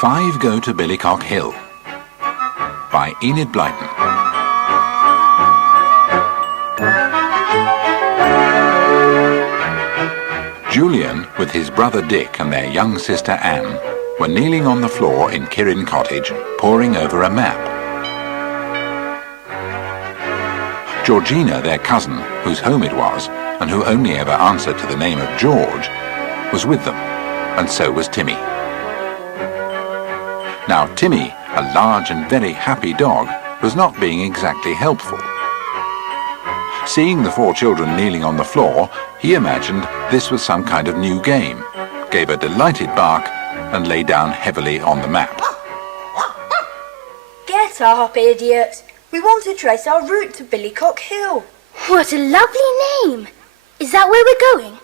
5 Go to Billycock Hill by Enid Blyton. Julian, with his brother Dick and their young sister Anne, were kneeling on the floor in Kirin Cottage, poring over a map. Georgina, their cousin, whose home it was, and who only ever answered to the name of George, was with them, and so was Timmy. Now Timmy, a large and very happy dog, was not being exactly helpful. Seeing the 4 children kneeling on the floor, he imagined this was some kind of new game, gave a delighted bark, and lay down heavily on the map. Get up, idiots! We want to trace our route to Billycock Hill. What a lovely name! Is that where we're going?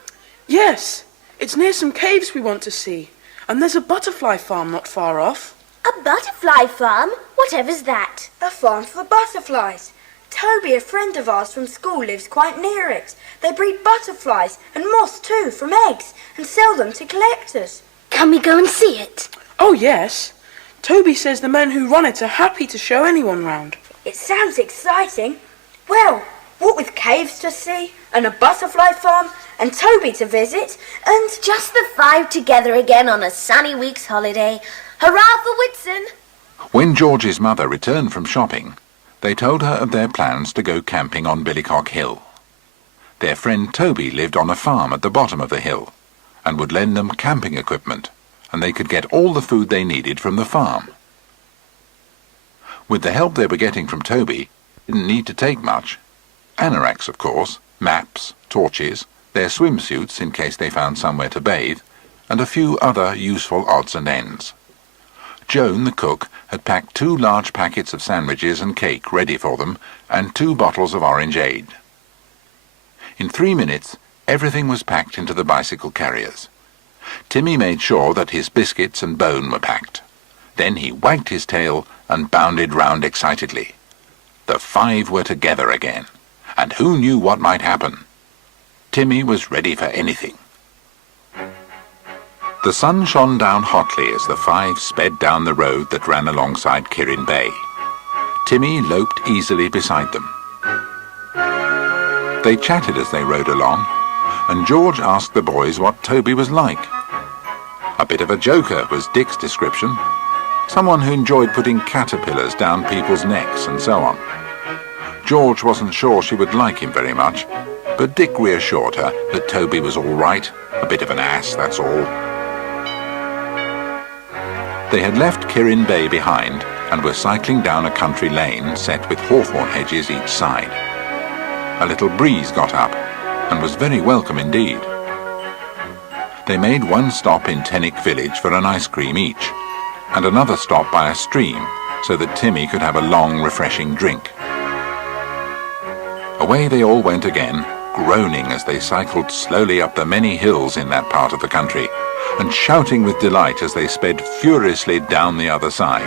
Yes, it's near some caves we want to see, and there's a butterfly farm not far off. A butterfly farm? Whatever's that? A farm for butterflies. Toby, a friend of ours from school, lives quite near it. They breed butterflies, and moths too, from eggs, and sell them to collectors. Can we go and see it? Oh yes. Toby says the men who run it are happy to show anyone round. It sounds exciting. Well, what with caves to see, and a butterfly farm, and Toby to visit, and just the 5 together again on a sunny week's holiday. Hurrah for Whitsun! When George's mother returned from shopping, they told her of their plans to go camping on Billycock Hill. Their friend Toby lived on a farm at the bottom of the hill, and would lend them camping equipment, and they could get all the food they needed from the farm. With the help they were getting from Toby, they didn't need to take much. Anoraks, of course, maps, torches, their swimsuits in case they found somewhere to bathe, and a few other useful odds and ends. Joan, the cook, had packed 2 large packets of sandwiches and cake ready for them, and 2 bottles of orangeade. In 3 minutes, everything was packed into the bicycle carriers. Timmy made sure that his biscuits and bone were packed. Then he wagged his tail and bounded round excitedly. The 5 were together again, and who knew what might happen? Timmy was ready for anything. The sun shone down hotly as the 5 sped down the road that ran alongside Kirin Bay. Timmy loped easily beside them. They chatted as they rode along, and George asked the boys what Toby was like. A bit of a joker was Dick's description, someone who enjoyed putting caterpillars down people's necks and so on. George wasn't sure she would like him very much, but Dick reassured her that Toby was all right, a bit of an ass, that's all. They had left Kirin Bay behind and were cycling down a country lane set with hawthorn hedges each side. A little breeze got up and was very welcome indeed. They made one stop in Tennick village for an ice cream each, and another stop by a stream so that Timmy could have a long, refreshing drink. Away they all went again, groaning as they cycled slowly up the many hills in that part of the country, and shouting with delight as they sped furiously down the other side.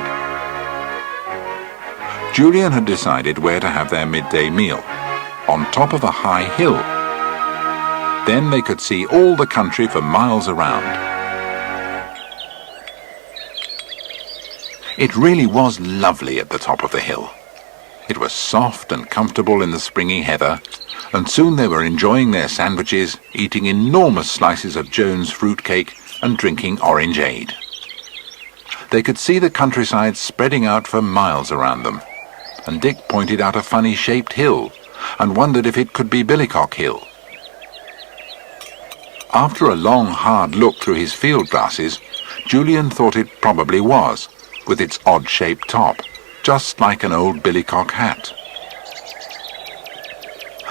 Julian had decided where to have their midday meal, on top of a high hill. Then they could see all the country for miles around. It really was lovely at the top of the hill. It was soft and comfortable in the springy heather, and soon they were enjoying their sandwiches, eating enormous slices of Joan's fruitcake, and drinking orangeade. They could see the countryside spreading out for miles around them, and Dick pointed out a funny-shaped hill, and wondered if it could be Billycock Hill. After a long, hard look through his field glasses, Julian thought it probably was, with its odd-shaped top, just like an old Billycock hat.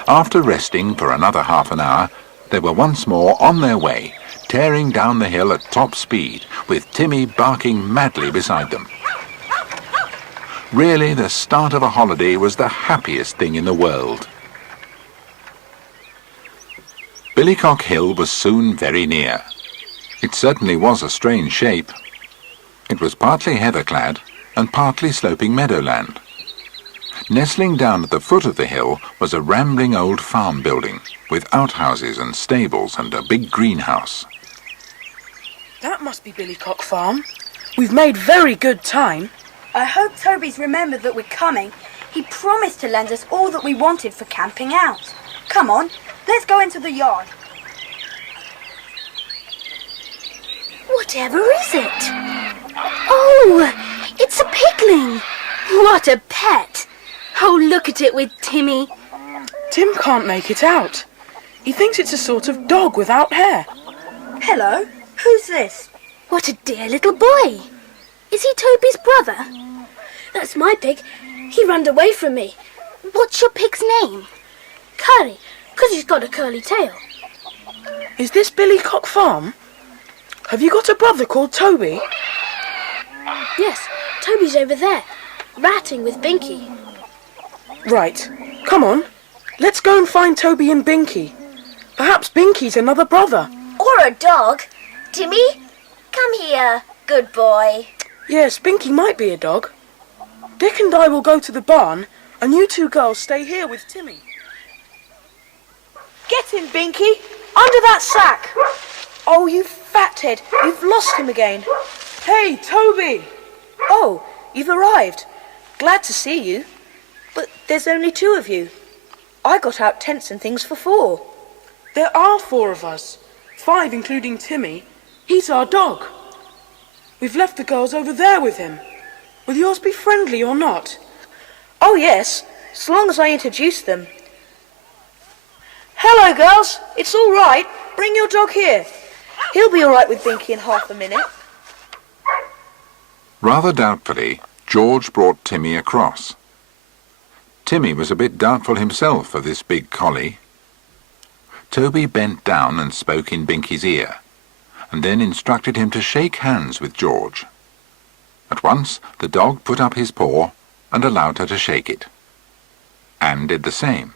After resting for another half an hour, they were once more on their way, tearing down the hill at top speed, with Timmy barking madly beside them. Really, the start of a holiday was the happiest thing in the world. Billycock Hill was soon very near. It certainly was a strange shape. It was partly heather-clad and partly sloping meadowland. Nestling down at the foot of the hill was a rambling old farm building, with outhouses and stables and a big greenhouse. That must be Billycock Farm. We've made very good time. I hope Toby's remembered that we're coming. He promised to lend us all that we wanted for camping out. Come on, let's go into the yard. Whatever is it? Oh, it's a pigling. What a pet. Oh, look at it with Timmy. Tim can't make it out. He thinks it's a sort of dog without hair. Hello, who's this? What a dear little boy. Is he Toby's brother? That's my pig. He ran away from me. What's your pig's name? Curly, 'cause he's got a curly tail. Is this Billycock Farm? Have you got a brother called Toby? Yes, Toby's over there, ratting with Binky. Right, come on. Let's go and find Toby and Binky. Perhaps Binky's another brother. Or a dog. Timmy, come here, good boy. Yes, Binky might be a dog. Dick and I will go to the barn, and you two girls stay here with Timmy. Get him, Binky! Under that sack! Oh, you fathead! You've lost him again. Hey, Toby! Oh, you've arrived. Glad to see you. But there's only 2 of you. I got out tents and things for 4. There are 4 of us. 5 including Timmy. He's our dog. We've left the girls over there with him. Will yours be friendly or not? Oh, yes, as long as I introduce them. Hello, girls. It's all right. Bring your dog here. He'll be all right with Binky in half a minute. Rather doubtfully, George brought Timmy across. Timmy was a bit doubtful himself of this big collie. Toby bent down and spoke in Binky's ear, and then instructed him to shake hands with George. At once the dog put up his paw and allowed her to shake it. Anne did the same,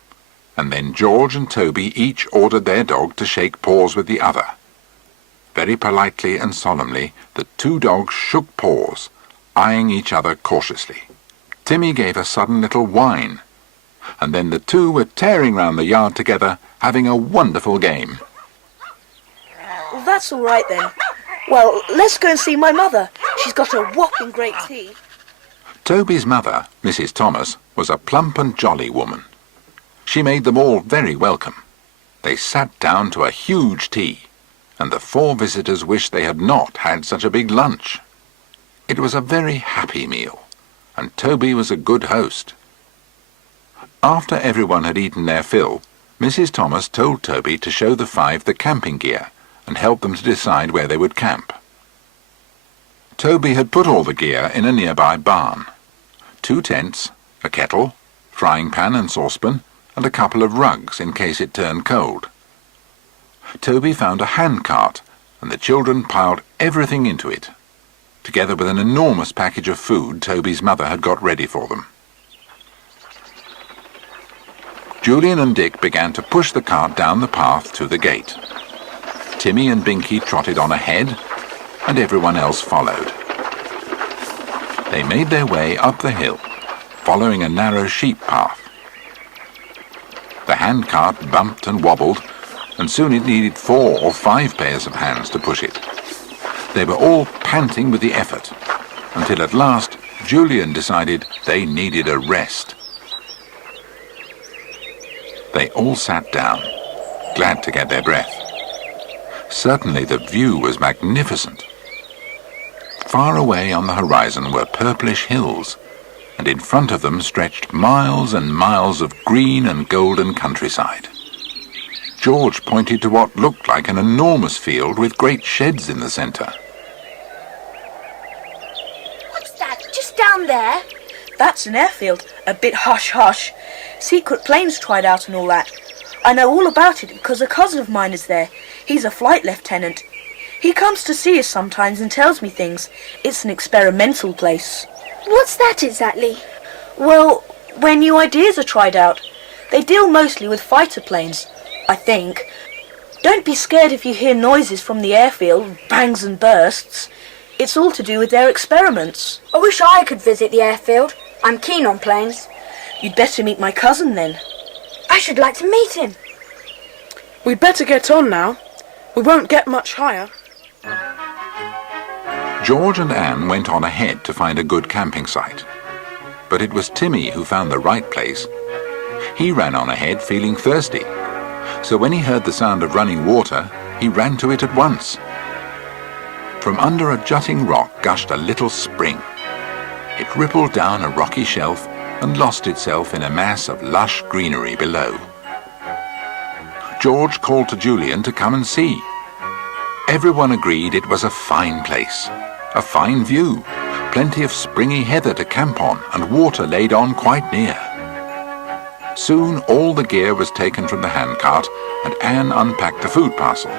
and then George and Toby each ordered their dog to shake paws with the other. Very politely and solemnly the 2 dogs shook paws, eyeing each other cautiously. Timmy gave a sudden little whine, and then the 2 were tearing round the yard together, having a wonderful game. Well, that's all right then. Well, let's go and see my mother. She's got a whopping great tea. Toby's mother, Mrs. Thomas, was a plump and jolly woman. She made them all very welcome. They sat down to a huge tea, and the 4 visitors wished they had not had such a big lunch. It was a very happy meal, and Toby was a good host. After everyone had eaten their fill, Mrs. Thomas told Toby to show the 5 the camping gear and help them to decide where they would camp. Toby had put all the gear in a nearby barn. 2 tents, a kettle, frying pan and saucepan, and a couple of rugs in case it turned cold. Toby found a handcart, and the children piled everything into it, together with an enormous package of food Toby's mother had got ready for them. Julian and Dick began to push the cart down the path to the gate. Timmy and Binky trotted on ahead, and everyone else followed. They made their way up the hill, following a narrow sheep path. The handcart bumped and wobbled, and soon it needed 4 or 5 pairs of hands to push it. They were all panting with the effort, until at last Julian decided they needed a rest. They all sat down, glad to get their breath. Certainly the view was magnificent. Far away on the horizon were purplish hills, and in front of them stretched miles and miles of green and golden countryside. George pointed to what looked like an enormous field with great sheds in the centre. What's that, just down there? That's an airfield. A bit hush-hush. Secret planes tried out and all that. I know all about it because a cousin of mine is there. He's a flight lieutenant. He comes to see us sometimes and tells me things. It's an experimental place. What's that exactly? Well, where new ideas are tried out. They deal mostly with fighter planes, I think. Don't be scared if you hear noises from the airfield, bangs and bursts. It's all to do with their experiments. I wish I could visit the airfield. I'm keen on planes. You'd better meet my cousin then. I should like to meet him. We'd better get on now. We won't get much higher. George and Anne went on ahead to find a good camping site. But it was Timmy who found the right place. He ran on ahead feeling thirsty. So when he heard the sound of running water, he ran to it at once. From under a jutting rock gushed a little spring. It rippled down a rocky shelf and lost itself in a mass of lush greenery below. George called to Julian to come and see. Everyone agreed it was a fine place, a fine view, plenty of springy heather to camp on and water laid on quite near. Soon all the gear was taken from the handcart and Anne unpacked the food parcel,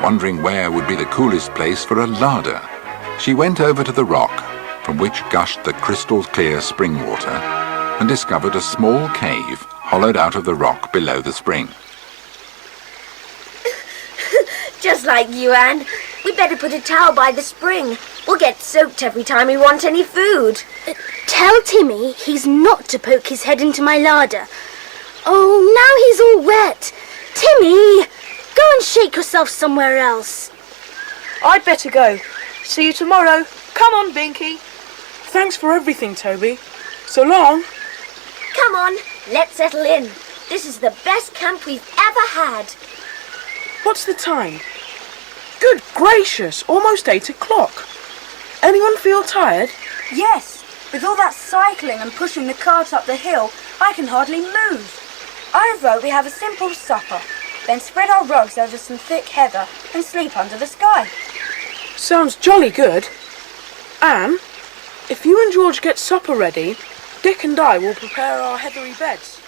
wondering where would be the coolest place for a larder. She went over to the rock, from which gushed the crystal clear spring water, and discovered a small cave hollowed out of the rock below the spring. Just like you, Anne. We'd better put a towel by the spring. We'll get soaked every time we want any food. Tell Timmy he's not to poke his head into my larder. Oh, now he's all wet. Timmy, go and shake yourself somewhere else. I'd better go. See you tomorrow. Come on, Binky. Thanks for everything, Toby. So long. Come on, let's settle in. This is the best camp we've ever had. What's the time? Good gracious, almost 8 o'clock. Anyone feel tired? Yes, with all that cycling and pushing the cart up the hill, I can hardly move. I vote we have a simple supper, then spread our rugs over some thick heather and sleep under the sky. Sounds jolly good. Anne, if you and George get supper ready, Dick and I will prepare our heathery beds.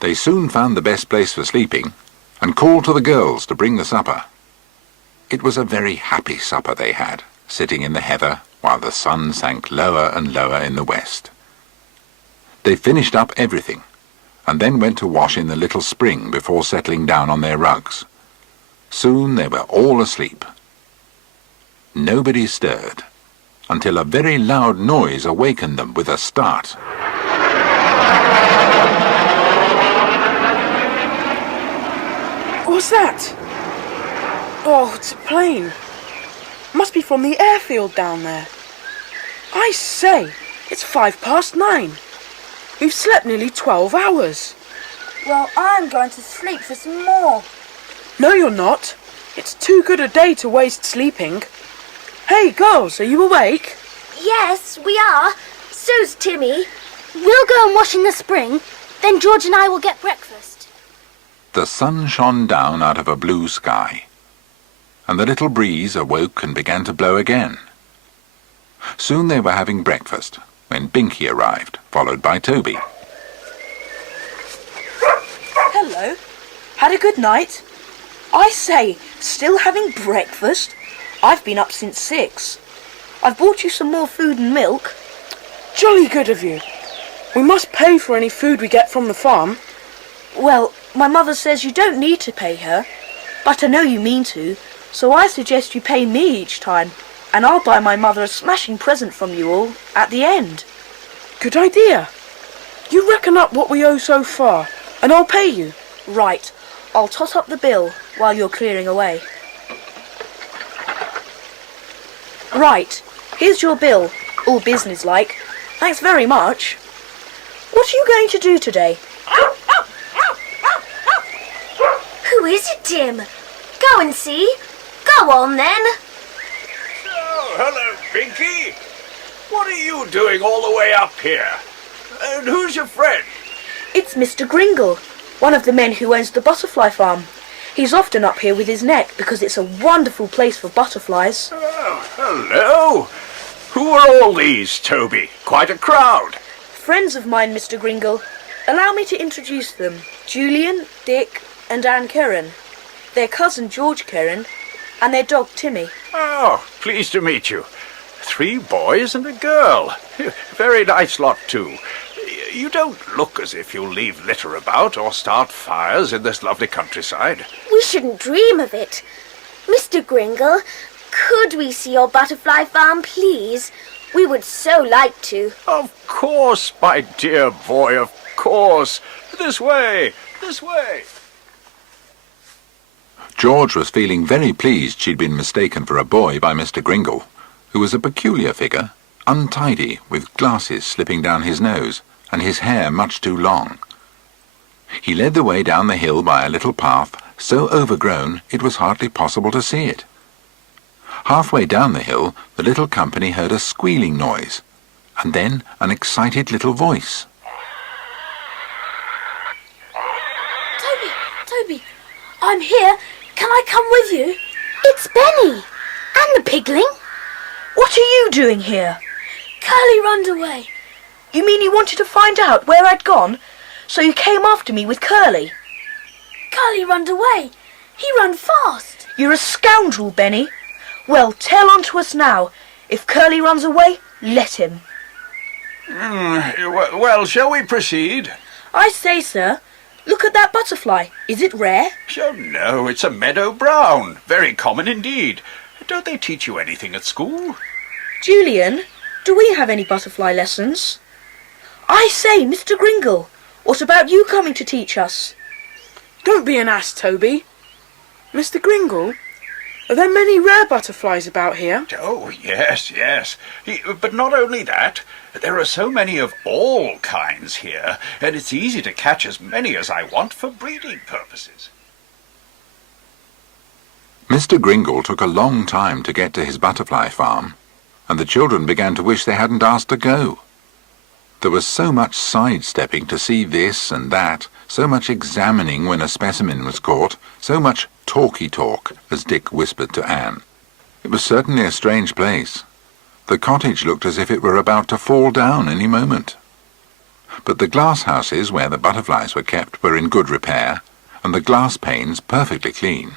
They soon found the best place for sleeping and called to the girls to bring the supper. It was a very happy supper they had, sitting in the heather while the sun sank lower and lower in the west. They finished up everything and then went to wash in the little spring before settling down on their rugs. Soon they were all asleep. Nobody stirred until a very loud noise awakened them with a start. What's that? Oh, it's a plane. Must be from the airfield down there. I say, it's 9:05. We've slept nearly 12 hours. Well, I'm going to sleep for some more. No, you're not. It's too good a day to waste sleeping. Hey, girls, are you awake? Yes, we are. So's Timmy. We'll go and wash in the spring, then George and I will get breakfast. The sun shone down out of a blue sky, and the little breeze awoke and began to blow again. Soon they were having breakfast when Binky arrived, followed by Toby. Hello. Had a good night? I say, still having breakfast? I've been up since 6. I've bought you some more food and milk. Jolly good of you. We must pay for any food we get from the farm. Well, my mother says you don't need to pay her, but I know you mean to, so I suggest you pay me each time, and I'll buy my mother a smashing present from you all at the end. Good idea. You reckon up what we owe so far, and I'll pay you. Right. I'll tot up the bill while you're clearing away. Right. Here's your bill, all business-like. Thanks very much. What are you going to do today? Who is it, Tim? Go and see. Go on, then. Oh, hello, Binky. What are you doing all the way up here? And who's your friend? It's Mr. Gringle, one of the men who owns the butterfly farm. He's often up here with his net because it's a wonderful place for butterflies. Oh, hello. Who are all these, Toby? Quite a crowd. Friends of mine, Mr. Gringle. Allow me to introduce them. Julian, Dick, and Anne Curran. Their cousin George Curran, and their dog Timmy. Oh, pleased to meet you. 3 boys and a girl. Very nice lot, too. You don't look as if you'll leave litter about or start fires in this lovely countryside. We shouldn't dream of it. Mr. Gringle, could we see your butterfly farm, please? We would so like to. Of course, my dear boy, of course. This way, this way. George was feeling very pleased she'd been mistaken for a boy by Mr. Gringle, who was a peculiar figure, untidy, with glasses slipping down his nose, and his hair much too long. He led the way down the hill by a little path, so overgrown it was hardly possible to see it. Halfway down the hill, the little company heard a squealing noise, and then an excited little voice. Toby, I'm here. Can I come with you? It's Benny and the pigling. What are you doing here? Curly runned away. You mean you wanted to find out where I'd gone, so you came after me with Curly? Curly runned away. He ran fast. You're a scoundrel, Benny. Well, tell on to us now. If Curly runs away, let him. Well, shall we proceed? I say, sir, look at that butterfly. Is it rare? Oh, no, it's a meadow brown. Very common indeed. Don't they teach you anything at school? Julian, do we have any butterfly lessons? I say, Mr. Gringle, what about you coming to teach us? Don't be an ass, Toby. Mr. Gringle, are there many rare butterflies about here? Oh, yes. But not only that, there are so many of all kinds here, and it's easy to catch as many as I want for breeding purposes. Mr. Gringle took a long time to get to his butterfly farm, and the children began to wish they hadn't asked to go. There was so much sidestepping to see this and that, so much examining when a specimen was caught, so much talky talk, as Dick whispered to Anne. It was certainly a strange place. The cottage looked as if it were about to fall down any moment. But the glass houses where the butterflies were kept were in good repair, and the glass panes perfectly clean.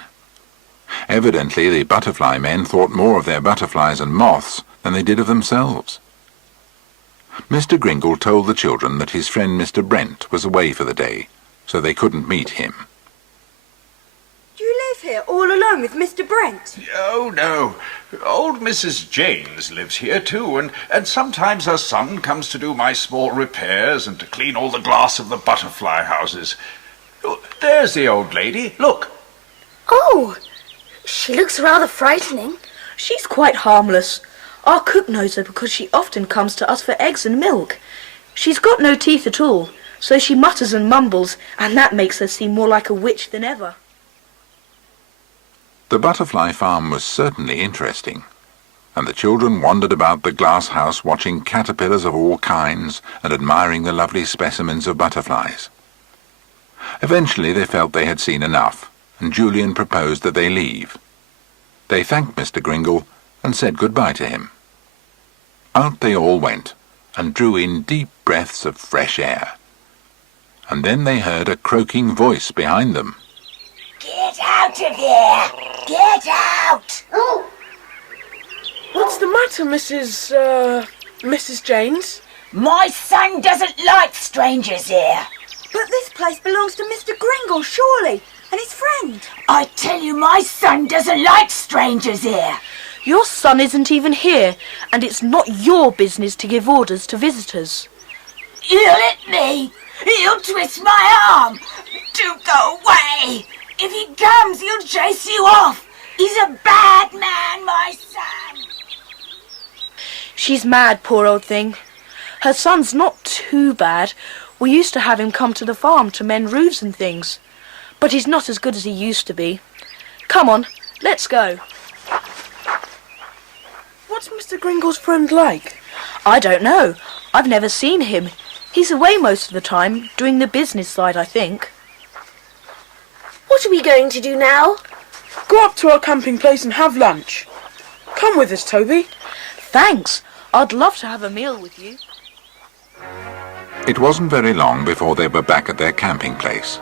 Evidently the butterfly men thought more of their butterflies and moths than they did of themselves. Mr. Gringle told the children that his friend Mr. Brent was away for the day, so they couldn't meet him. Do you live here all alone with Mr. Brent? Oh, no. Old Mrs. Janes lives here too, and sometimes her son comes to do my small repairs and to clean all the glass of the butterfly houses. Oh, there's the old lady. Look. Oh, she looks rather frightening. She's quite harmless. Our cook knows her because she often comes to us for eggs and milk. She's got no teeth at all, so she mutters and mumbles, and that makes her seem more like a witch than ever. The butterfly farm was certainly interesting, and the children wandered about the glass house watching caterpillars of all kinds and admiring the lovely specimens of butterflies. Eventually they felt they had seen enough, and Julian proposed that they leave. They thanked Mr. Gringle and said goodbye to him. Out they all went, and drew in deep breaths of fresh air. And then they heard a croaking voice behind them. Get out of here! Get out! Oh! What's the matter, Mrs. Janes? My son doesn't like strangers here. But this place belongs to Mr. Gringle, surely, and his friend. I tell you, my son doesn't like strangers here. Your son isn't even here, and it's not your business to give orders to visitors. He'll hit me. He'll twist my arm. Do go away. If he comes, he'll chase you off. He's a bad man, my son. She's mad, poor old thing. Her son's not too bad. We used to have him come to the farm to mend roofs and things. But he's not as good as he used to be. Come on, let's go. What's Mr. Gringle's friend like? I don't know. I've never seen him. He's away most of the time, doing the business side, I think. What are we going to do now? Go up to our camping place and have lunch. Come with us, Toby. Thanks. I'd love to have a meal with you. It wasn't very long before they were back at their camping place.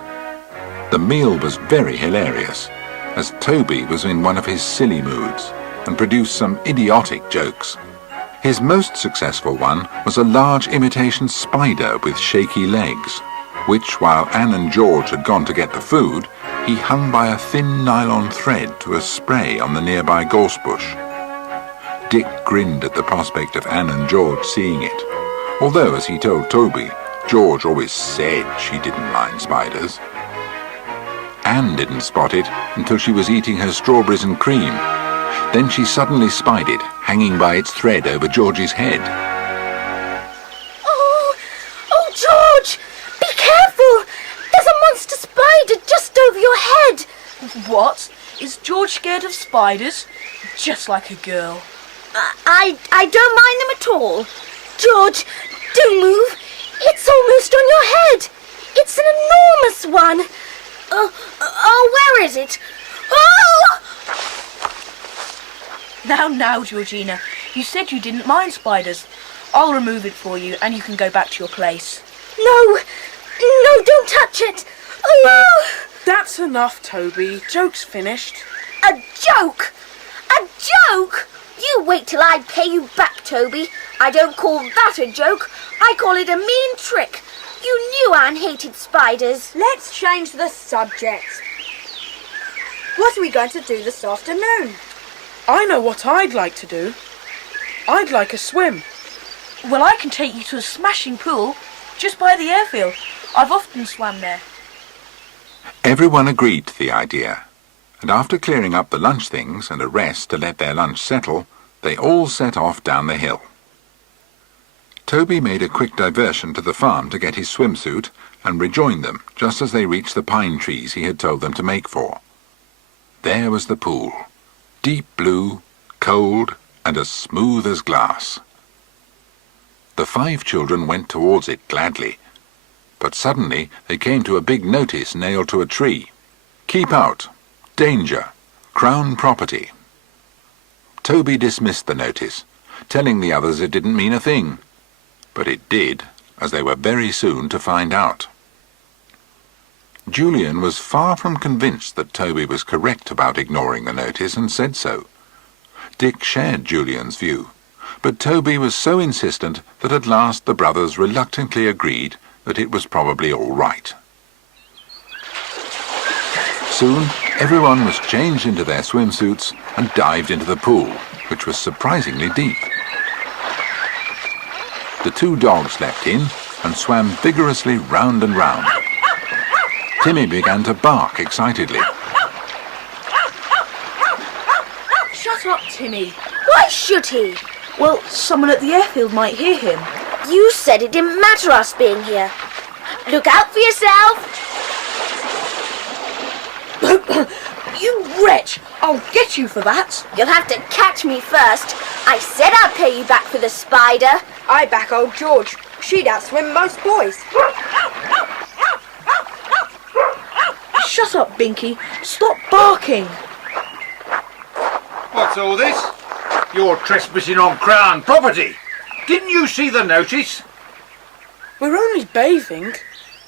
The meal was very hilarious, as Toby was in one of his silly moods and produced some idiotic jokes. His most successful one was a large imitation spider with shaky legs, which, while Anne and George had gone to get the food, he hung by a thin nylon thread to a spray on the nearby gorse bush. Dick grinned at the prospect of Anne and George seeing it, although, as he told Toby, George always said she didn't mind spiders. Anne didn't spot it until she was eating her strawberries and cream. Then she suddenly spied it, hanging by its thread over George's head. Oh, George! Be careful! There's a monster spider just over your head. What? Is George scared of spiders? Just like a girl. I don't mind them at all. George, do move. It's almost on your head. It's an enormous one. Where is it? Oh! Now, Georgina, you said you didn't mind spiders. I'll remove it for you and you can go back to your place. No, don't touch it. Oh! That's enough, Toby. Joke's finished. A joke? A joke? You wait till I pay you back, Toby. I don't call that a joke. I call it a mean trick. You knew Anne hated spiders. Let's change the subject. What are we going to do this afternoon? I know what I'd like to do. I'd like a swim. Well, I can take you to a smashing pool just by the airfield. I've often swam there. Everyone agreed to the idea, and after clearing up the lunch things and a rest to let their lunch settle, they all set off down the hill. Toby made a quick diversion to the farm to get his swimsuit and rejoined them just as they reached the pine trees he had told them to make for. There was the pool, deep blue, cold, and as smooth as glass. The 5 children went towards it gladly, but suddenly they came to a big notice nailed to a tree. Keep out. Danger. Crown property. Toby dismissed the notice, telling the others it didn't mean a thing. But it did, as they were very soon to find out. Julian was far from convinced that Toby was correct about ignoring the notice and said so. Dick shared Julian's view, but Toby was so insistent that at last the brothers reluctantly agreed that it was probably all right. Soon everyone was changed into their swimsuits and dived into the pool, which was surprisingly deep. The 2 dogs leapt in and swam vigorously round and round. Timmy began to bark excitedly. Shut up, Timmy. Why should he? Well, someone at the airfield might hear him. You said it didn't matter us being here. Look out for yourself. You wretch! I'll get you for that. You'll have to catch me first. I said I'd pay you back for the spider. I back old George. She'd outswim most boys. Shut up, Binky. Stop barking. What's all this? You're trespassing on Crown property. Didn't you see the notice? We're only bathing.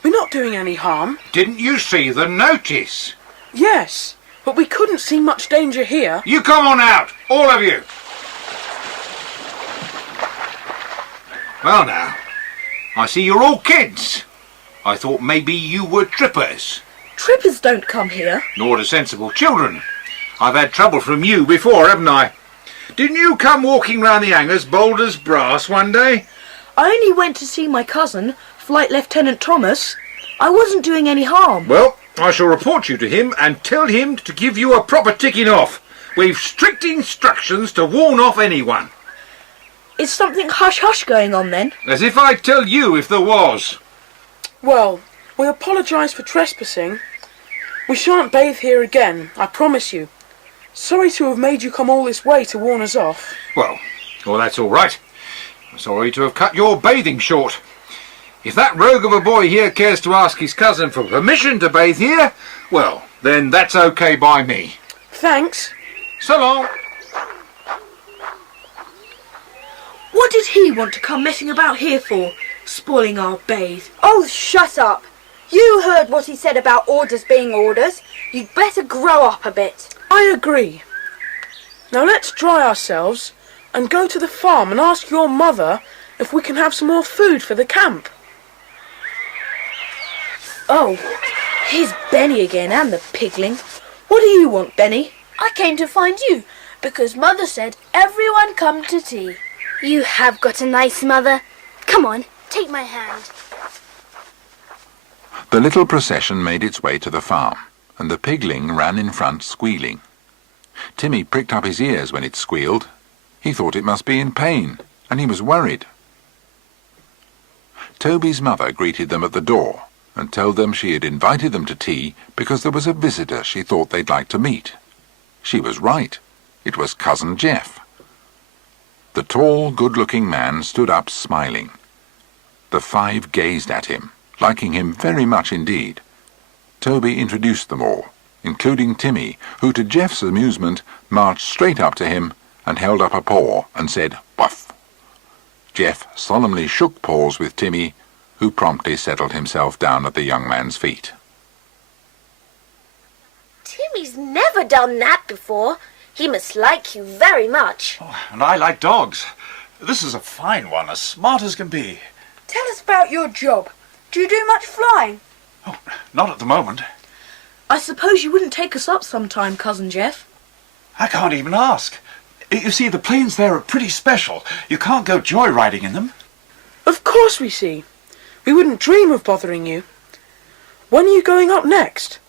We're not doing any harm. Didn't you see the notice? Yes, but we couldn't see much danger here. You come on out, all of you. Well now, I see you're all kids. I thought maybe you were trippers. Trippers don't come here. Nor do sensible children. I've had trouble from you before, haven't I? Didn't you come walking round the hangars bold as brass one day? I only went to see my cousin, Flight Lieutenant Thomas. I wasn't doing any harm. Well, I shall report you to him and tell him to give you a proper ticking off. We've strict instructions to warn off anyone. Is something hush-hush going on then? As if I'd tell you if there was. Well, we apologise for trespassing. We shan't bathe here again, I promise you. Sorry to have made you come all this way to warn us off. Well, that's all right. I'm sorry to have cut your bathing short. If that rogue of a boy here cares to ask his cousin for permission to bathe here, well, then that's okay by me. Thanks. So long. What did he want to come messing about here for? Spoiling our bathe. Oh, shut up. You heard what he said about orders being orders. You'd better grow up a bit. I agree. Now let's dry ourselves and go to the farm and ask your mother if we can have some more food for the camp. Oh, here's Benny again and the pigling. What do you want, Benny? I came to find you because Mother said everyone come to tea. You have got a nice mother. Come on, take my hand. The little procession made its way to the farm, and the pigling ran in front squealing. Timmy pricked up his ears when it squealed. He thought it must be in pain, and he was worried. Toby's mother greeted them at the door and told them she had invited them to tea because there was a visitor she thought they'd like to meet. She was right. It was Cousin Jeff. The tall, good-looking man stood up smiling. The five gazed at him, liking him very much indeed. Toby introduced them all, including Timmy, who, to Jeff's amusement, marched straight up to him and held up a paw and said, "Wuff." Jeff solemnly shook paws with Timmy, who promptly settled himself down at the young man's feet. Timmy's never done that before. He must like you very much. Oh, and I like dogs. This is a fine one, as smart as can be. Tell us about your job. Do you do much flying? Oh, not at the moment. I suppose you wouldn't take us up sometime, Cousin Jeff? I can't even ask. You see, the planes there are pretty special. You can't go joyriding in them. Of course we see. We wouldn't dream of bothering you. When are you going up next?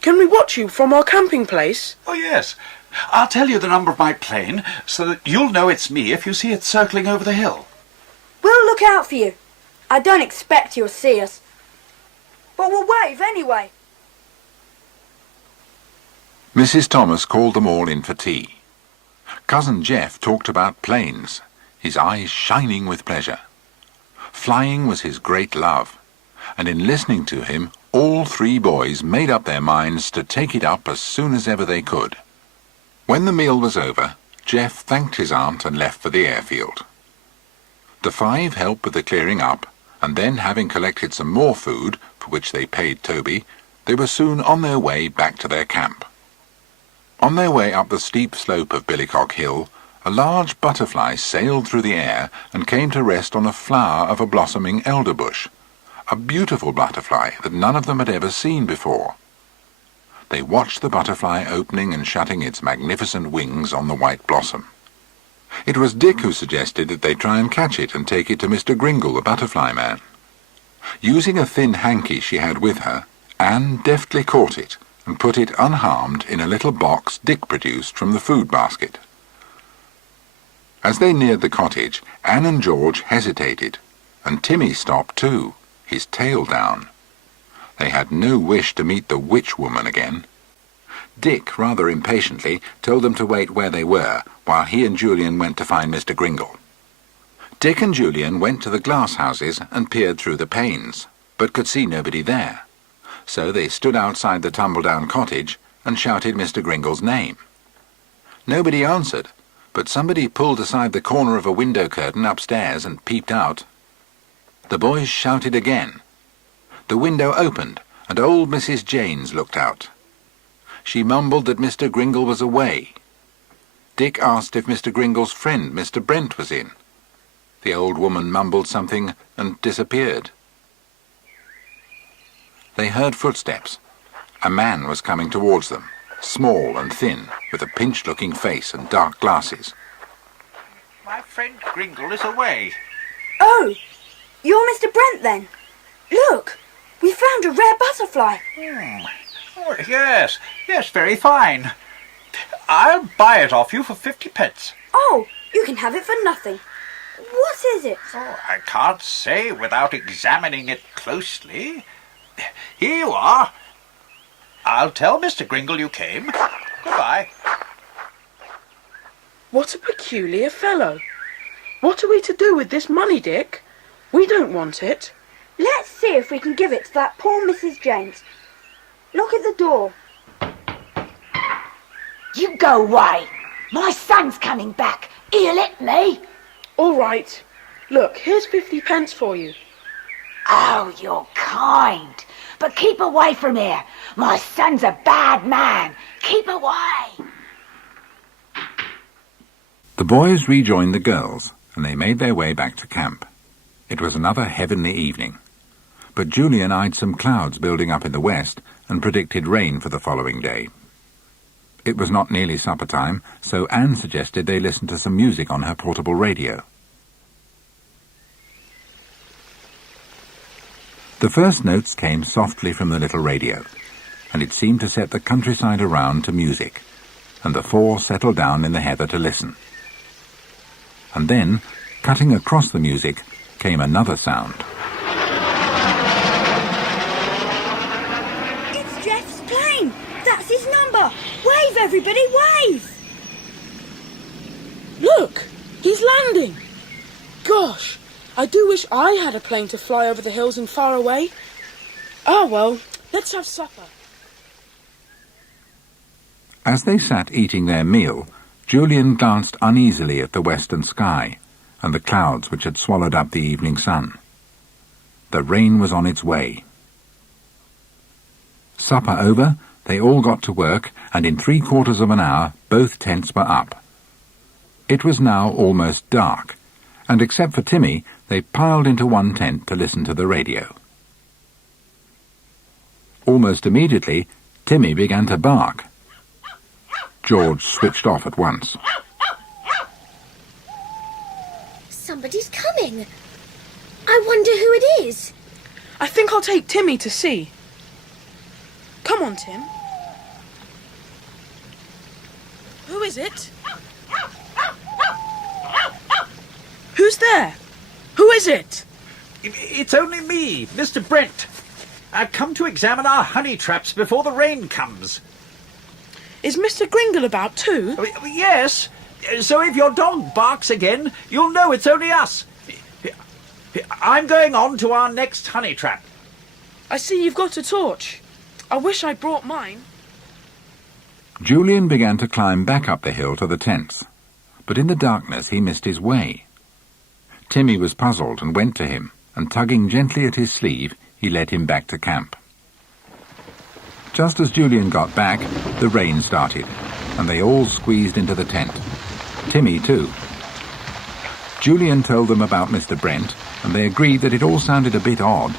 Can we watch you from our camping place? Oh, yes. I'll tell you the number of my plane so that you'll know it's me if you see it circling over the hill. We'll look out for you. I don't expect you'll see us. But we'll wave anyway. Mrs. Thomas called them all in for tea. Cousin Jeff talked about planes, his eyes shining with pleasure. Flying was his great love, and in listening to him, all three boys made up their minds to take it up as soon as ever they could. When the meal was over, Jeff thanked his aunt and left for the airfield. The five helped with the clearing up, and then, having collected some more food, for which they paid Toby, they were soon on their way back to their camp. On their way up the steep slope of Billycock Hill, a large butterfly sailed through the air and came to rest on a flower of a blossoming elder bush, a beautiful butterfly that none of them had ever seen before. They watched the butterfly opening and shutting its magnificent wings on the white blossom. It was Dick who suggested that they try and catch it and take it to Mr. Gringle, the butterfly man. Using a thin hanky she had with her, Anne deftly caught it and put it unharmed in a little box Dick produced from the food basket. As they neared the cottage, Anne and George hesitated, and Timmy stopped too, his tail down. They had no wish to meet the witch woman again. Dick, rather impatiently, told them to wait where they were, while he and Julian went to find Mr. Gringle. Dick and Julian went to the glass houses and peered through the panes, but could see nobody there. So they stood outside the tumble-down cottage and shouted Mr. Gringle's name. Nobody answered, but somebody pulled aside the corner of a window curtain upstairs and peeped out. The boys shouted again. The window opened, and old Mrs. Janes looked out. She mumbled that Mr. Gringle was away. Dick asked if Mr. Gringle's friend, Mr. Brent, was in. The old woman mumbled something and disappeared. They heard footsteps. A man was coming towards them, small and thin, with a pinched-looking face and dark glasses. My friend Gringle is away. Oh, you're Mr. Brent then? Look, we found a rare butterfly. Oh, yes, very fine. I'll buy it off you for 50 pence. Oh, you can have it for nothing. What is it? Oh, I can't say without examining it closely. Here you are. I'll tell Mr. Gringle you came. Goodbye. What a peculiar fellow. What are we to do with this money, Dick? We don't want it. Let's see if we can give it to that poor Mrs. James. Look at the door. You go away. My son's coming back. He'll let me. All right. Look, here's 50 pence for you. Oh, you're kind. But keep away from here. My son's a bad man. Keep away. The boys rejoined the girls, and they made their way back to camp. It was another heavenly evening, but Julian eyed some clouds building up in the west and predicted rain for the following day. It was not nearly supper time, so Anne suggested they listen to some music on her portable radio. The first notes came softly from the little radio, and it seemed to set the countryside around to music, and the four settled down in the heather to listen. And then, cutting across the music, came another sound. It's Jeff's plane! That's his number! Wave, everybody, wave! Look! He's landing! Gosh, I do wish I had a plane to fly over the hills and far away. Ah, well, let's have supper. As they sat eating their meal, Julian glanced uneasily at the western sky and the clouds which had swallowed up the evening sun. The rain was on its way. Supper over, they all got to work, and in 3/4 of an hour both tents were up. It was now almost dark, and except for Timmy, they piled into one tent to listen to the radio. Almost immediately, Timmy began to bark. George switched off at once. Somebody's coming. I wonder who it is. I think I'll take Timmy to see. Come on, Tim. Who is it? Who's there? Who is it? It's only me, Mr. Brent. I've come to examine our honey traps before the rain comes. Is Mr. Gringle about too? Yes. So if your dog barks again, you'll know it's only us. I'm going on to our next honey trap. I see you've got a torch. I wish I brought mine. Julian began to climb back up the hill to the tents, but in the darkness he missed his way. Timmy was puzzled and went to him, and tugging gently at his sleeve, he led him back to camp. Just as Julian got back, the rain started, and they all squeezed into the tent. Timmy too. Julian told them about Mr. Brent, and they agreed that it all sounded a bit odd.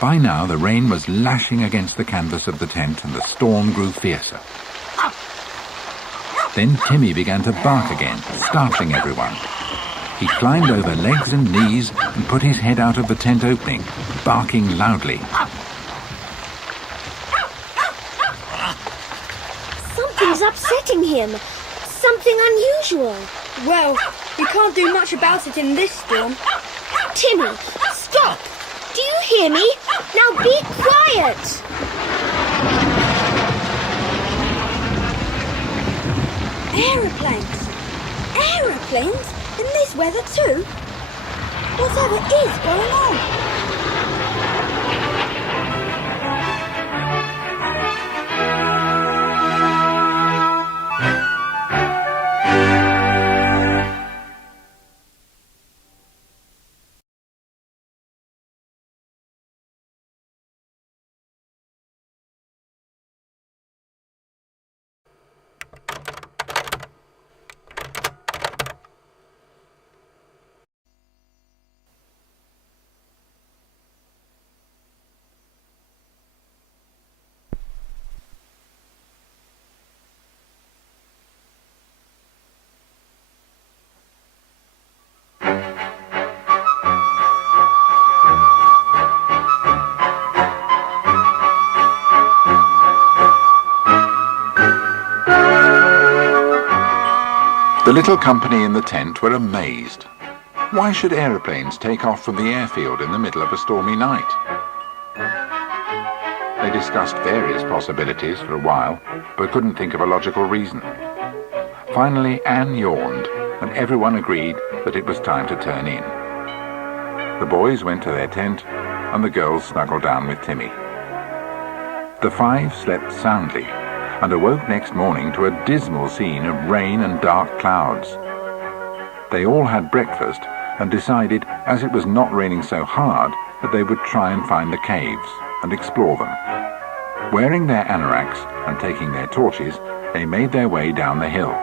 By now the rain was lashing against the canvas of the tent, and the storm grew fiercer. Then Timmy began to bark again, startling everyone. He climbed over legs and knees and put his head out of the tent opening, barking loudly. Something's upsetting him. Something unusual. Well, we can't do much about it in this storm. Timmy, stop! Do you hear me? Now be quiet! Aeroplanes! Aeroplanes? In this weather too? Whatever is going on? The little company in the tent were amazed. Why should aeroplanes take off from the airfield in the middle of a stormy night? They discussed various possibilities for a while, but couldn't think of a logical reason. Finally, Anne yawned, and everyone agreed that it was time to turn in. The boys went to their tent, and the girls snuggled down with Timmy. The five slept soundly, and awoke next morning to a dismal scene of rain and dark clouds. They all had breakfast and decided, as it was not raining so hard, that they would try and find the caves and explore them. Wearing their anoraks and taking their torches, they made their way down the hill.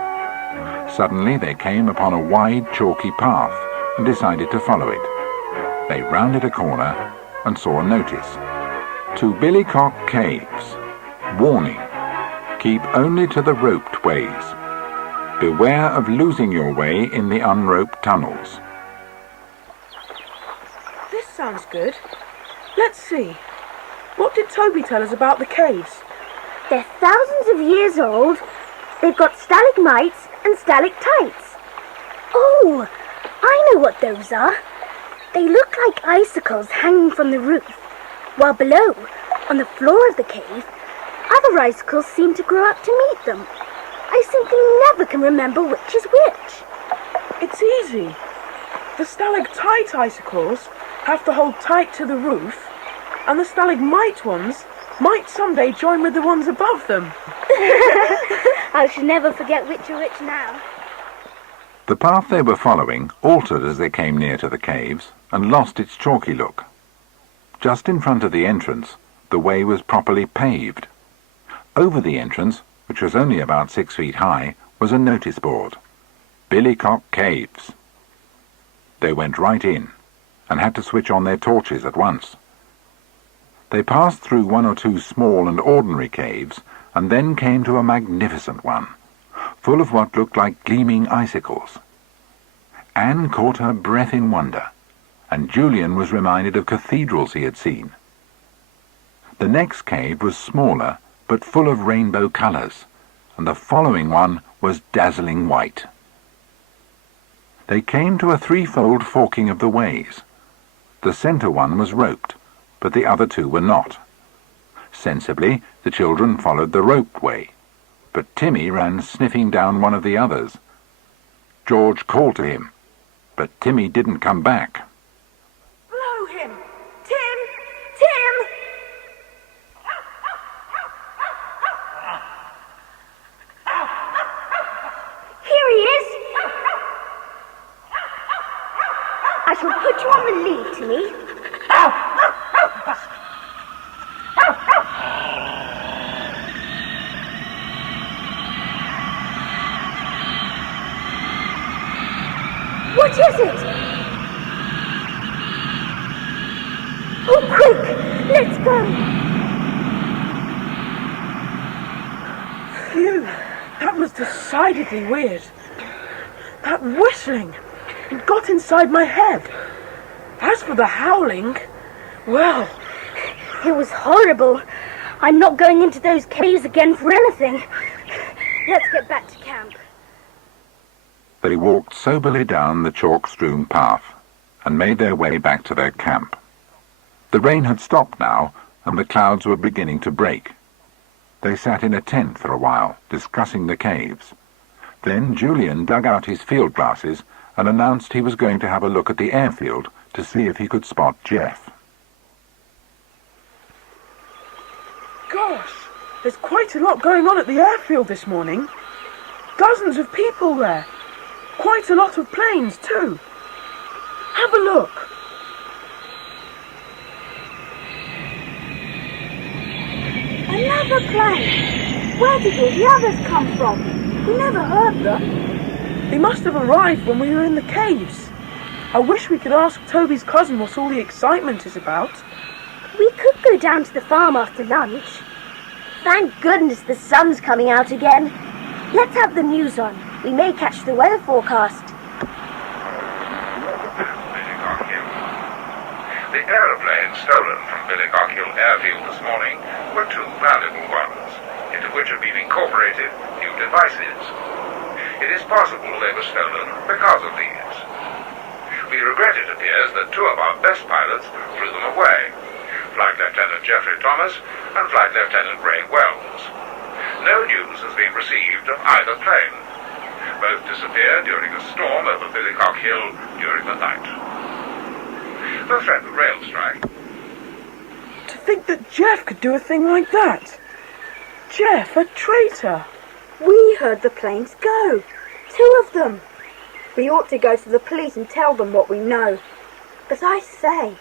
Suddenly they came upon a wide, chalky path and decided to follow it. They rounded a corner and saw a notice. To Billycock Caves. Warning. Keep only to the roped ways. Beware of losing your way in the unroped tunnels. This sounds good. Let's see. What did Toby tell us about the caves? They're thousands of years old. They've got stalagmites and stalactites. Oh, I know what those are. They look like icicles hanging from the roof, while below, on the floor of the cave, other icicles seem to grow up to meet them. I simply never can remember which is which. It's easy. The stalactite icicles have to hold tight to the roof, and the stalagmite ones might someday join with the ones above them. I shall never forget which are which now. The path they were following altered as they came near to the caves and lost its chalky look. Just in front of the entrance, the way was properly paved. Over the entrance, which was only about 6 feet high, was a notice board. Billycock Caves. They went right in, and had to switch on their torches at once. They passed through 1 or 2 small and ordinary caves, and then came to a magnificent one, full of what looked like gleaming icicles. Anne caught her breath in wonder, and Julian was reminded of cathedrals he had seen. The next cave was smaller, but full of rainbow colours, and the following one was dazzling white. They came to a 3-fold forking of the ways. The centre one was roped, but the other 2 were not. Sensibly, the children followed the roped way, but Timmy ran sniffing down one of the others. George called to him, but Timmy didn't come back. Blow him! Tim! Tim! Here he is. I shall put you on the lead, Timmy. What is it? Oh, quick! Let's go! Phew, that was decidedly weird. That whistling, it got inside my head. As for the howling, well... It was horrible. I'm not going into those caves again for anything. Let's get back to camp. They walked soberly down the chalk-strewn path and made their way back to their camp. The rain had stopped now, and the clouds were beginning to break. They sat in a tent for a while, discussing the caves. Then Julian dug out his field glasses and announced he was going to have a look at the airfield to see if he could spot Jeff. Gosh, there's quite a lot going on at the airfield this morning. Dozens of people there. Quite a lot of planes, too. Have a look. Another plane! Where did all the others come from? We never heard them. They must have arrived when we were in the caves. I wish we could ask Toby's cousin what all the excitement is about. We could go down to the farm after lunch. Thank goodness the sun's coming out again. Let's have the news on. We may catch the weather forecast. Billycock Hill. The aeroplanes stolen from Billycock Hill airfield this morning were 2 valuable ones, into which have been incorporated new devices. It is possible they were stolen because of these. We regret, it appears, that 2 of our best pilots threw them away, Flight Lieutenant Geoffrey Thomas and Flight Lieutenant Ray Wells. No news has been received of either plane. Both disappeared during a storm over Billycock Hill during the night. The threat of rail strike. To think that Jeff could do a thing like that. Jeff, a traitor. We heard the planes go. 2 of them. We ought to go to the police and tell them what we know. But I say,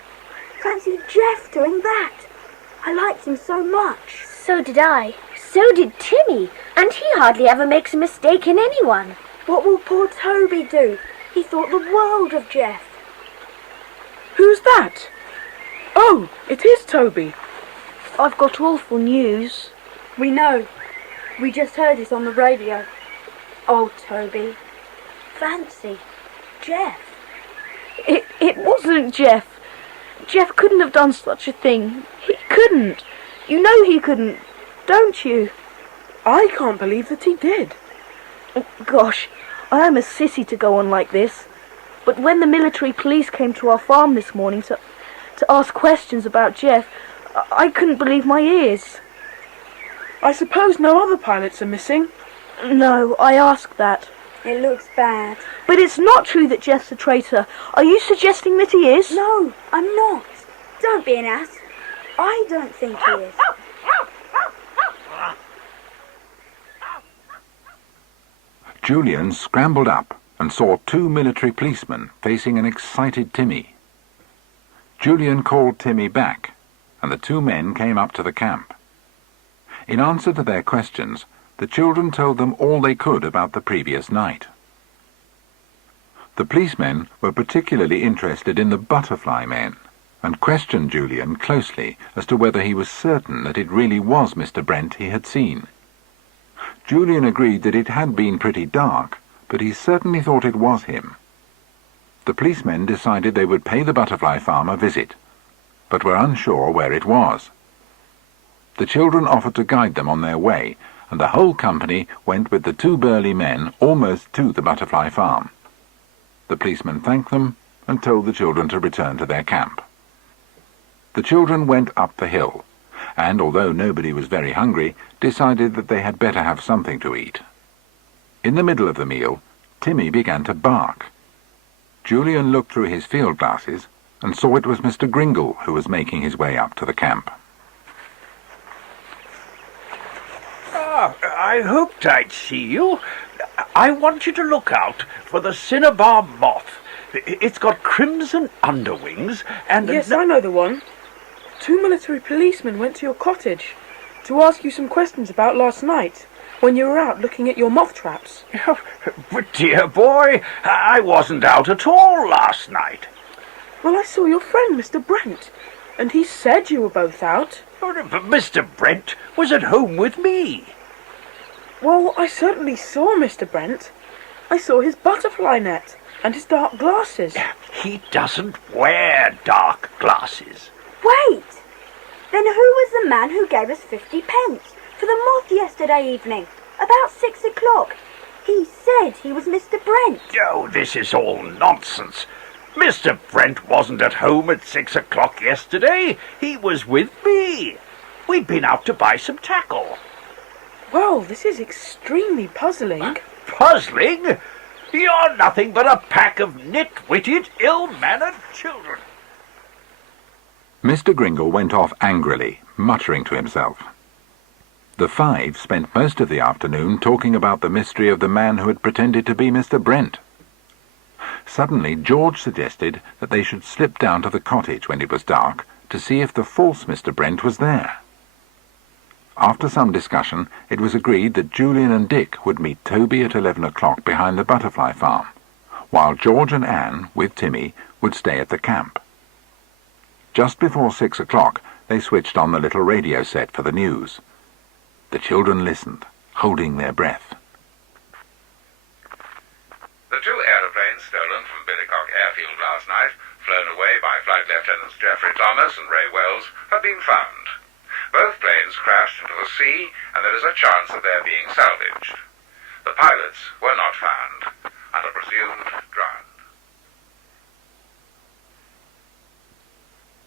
fancy Jeff doing that. I liked him so much. So did I. So did Timmy. And he hardly ever makes a mistake in anyone. What will poor Toby do? He thought the world of Jeff. Who's that? Oh, it is Toby. I've got awful news. We know. We just heard it on the radio. Oh, Toby. Fancy. Jeff. It wasn't Jeff. Jeff couldn't have done such a thing. He couldn't. You know he couldn't, don't you? I can't believe that he did. Gosh, I am a sissy to go on like this. But when the military police came to our farm this morning to ask questions about Jeff, I couldn't believe my ears. I suppose no other pilots are missing? No, I asked that. It looks bad. But it's not true that Jeff's a traitor. Are you suggesting that he is? No, I'm not. Don't be an ass. I don't think he is. Julian scrambled up and saw 2 military policemen facing an excited Timmy. Julian called Timmy back, and the 2 men came up to the camp. In answer to their questions, the children told them all they could about the previous night. The policemen were particularly interested in the butterfly men, and questioned Julian closely as to whether he was certain that it really was Mr. Brent he had seen. Julian agreed that it had been pretty dark, but he certainly thought it was him. The policemen decided they would pay the butterfly farm a visit, but were unsure where it was. The children offered to guide them on their way, and the whole company went with the 2 burly men almost to the butterfly farm. The policemen thanked them and told the children to return to their camp. The children went up the hill, and although nobody was very hungry, decided that they had better have something to eat. In the middle of the meal, Timmy began to bark. Julian looked through his field glasses and saw it was Mr. Gringle who was making his way up to the camp. I hoped I'd see you. I want you to look out for the cinnabar moth. It's got crimson underwings and... Yes, I know the one. 2 military policemen went to your cottage to ask you some questions about last night, when you were out looking at your moth traps. But dear boy, I wasn't out at all last night. Well, I saw your friend, Mr. Brent, and he said you were both out. But Mr. Brent was at home with me. Well, I certainly saw Mr. Brent. I saw his butterfly net and his dark glasses. He doesn't wear dark glasses. Wait! Then who was the man who gave us 50 pence for the moth yesterday evening, about 6 o'clock? He said he was Mr. Brent. Oh, this is all nonsense. Mr. Brent wasn't at home at 6 o'clock yesterday. He was with me. We'd been out to buy some tackle. Well, this is extremely puzzling. Puzzling? You're nothing but a pack of nit-witted, ill-mannered children. Mr. Gringle went off angrily, muttering to himself. The 5 spent most of the afternoon talking about the mystery of the man who had pretended to be Mr. Brent. Suddenly, George suggested that they should slip down to the cottage when it was dark to see if the false Mr. Brent was there. After some discussion, it was agreed that Julian and Dick would meet Toby at 11 o'clock behind the butterfly farm, while George and Anne, with Timmy, would stay at the camp. Just before 6 o'clock, they switched on the little radio set for the news. The children listened, holding their breath. The 2 aeroplanes stolen from Billycock airfield last night, flown away by Flight Lieutenants Geoffrey Thomas and Ray Wells, have been found. Both planes crashed into the sea, and there is a chance of their being salvaged. The pilots were not found, and are presumed drowned.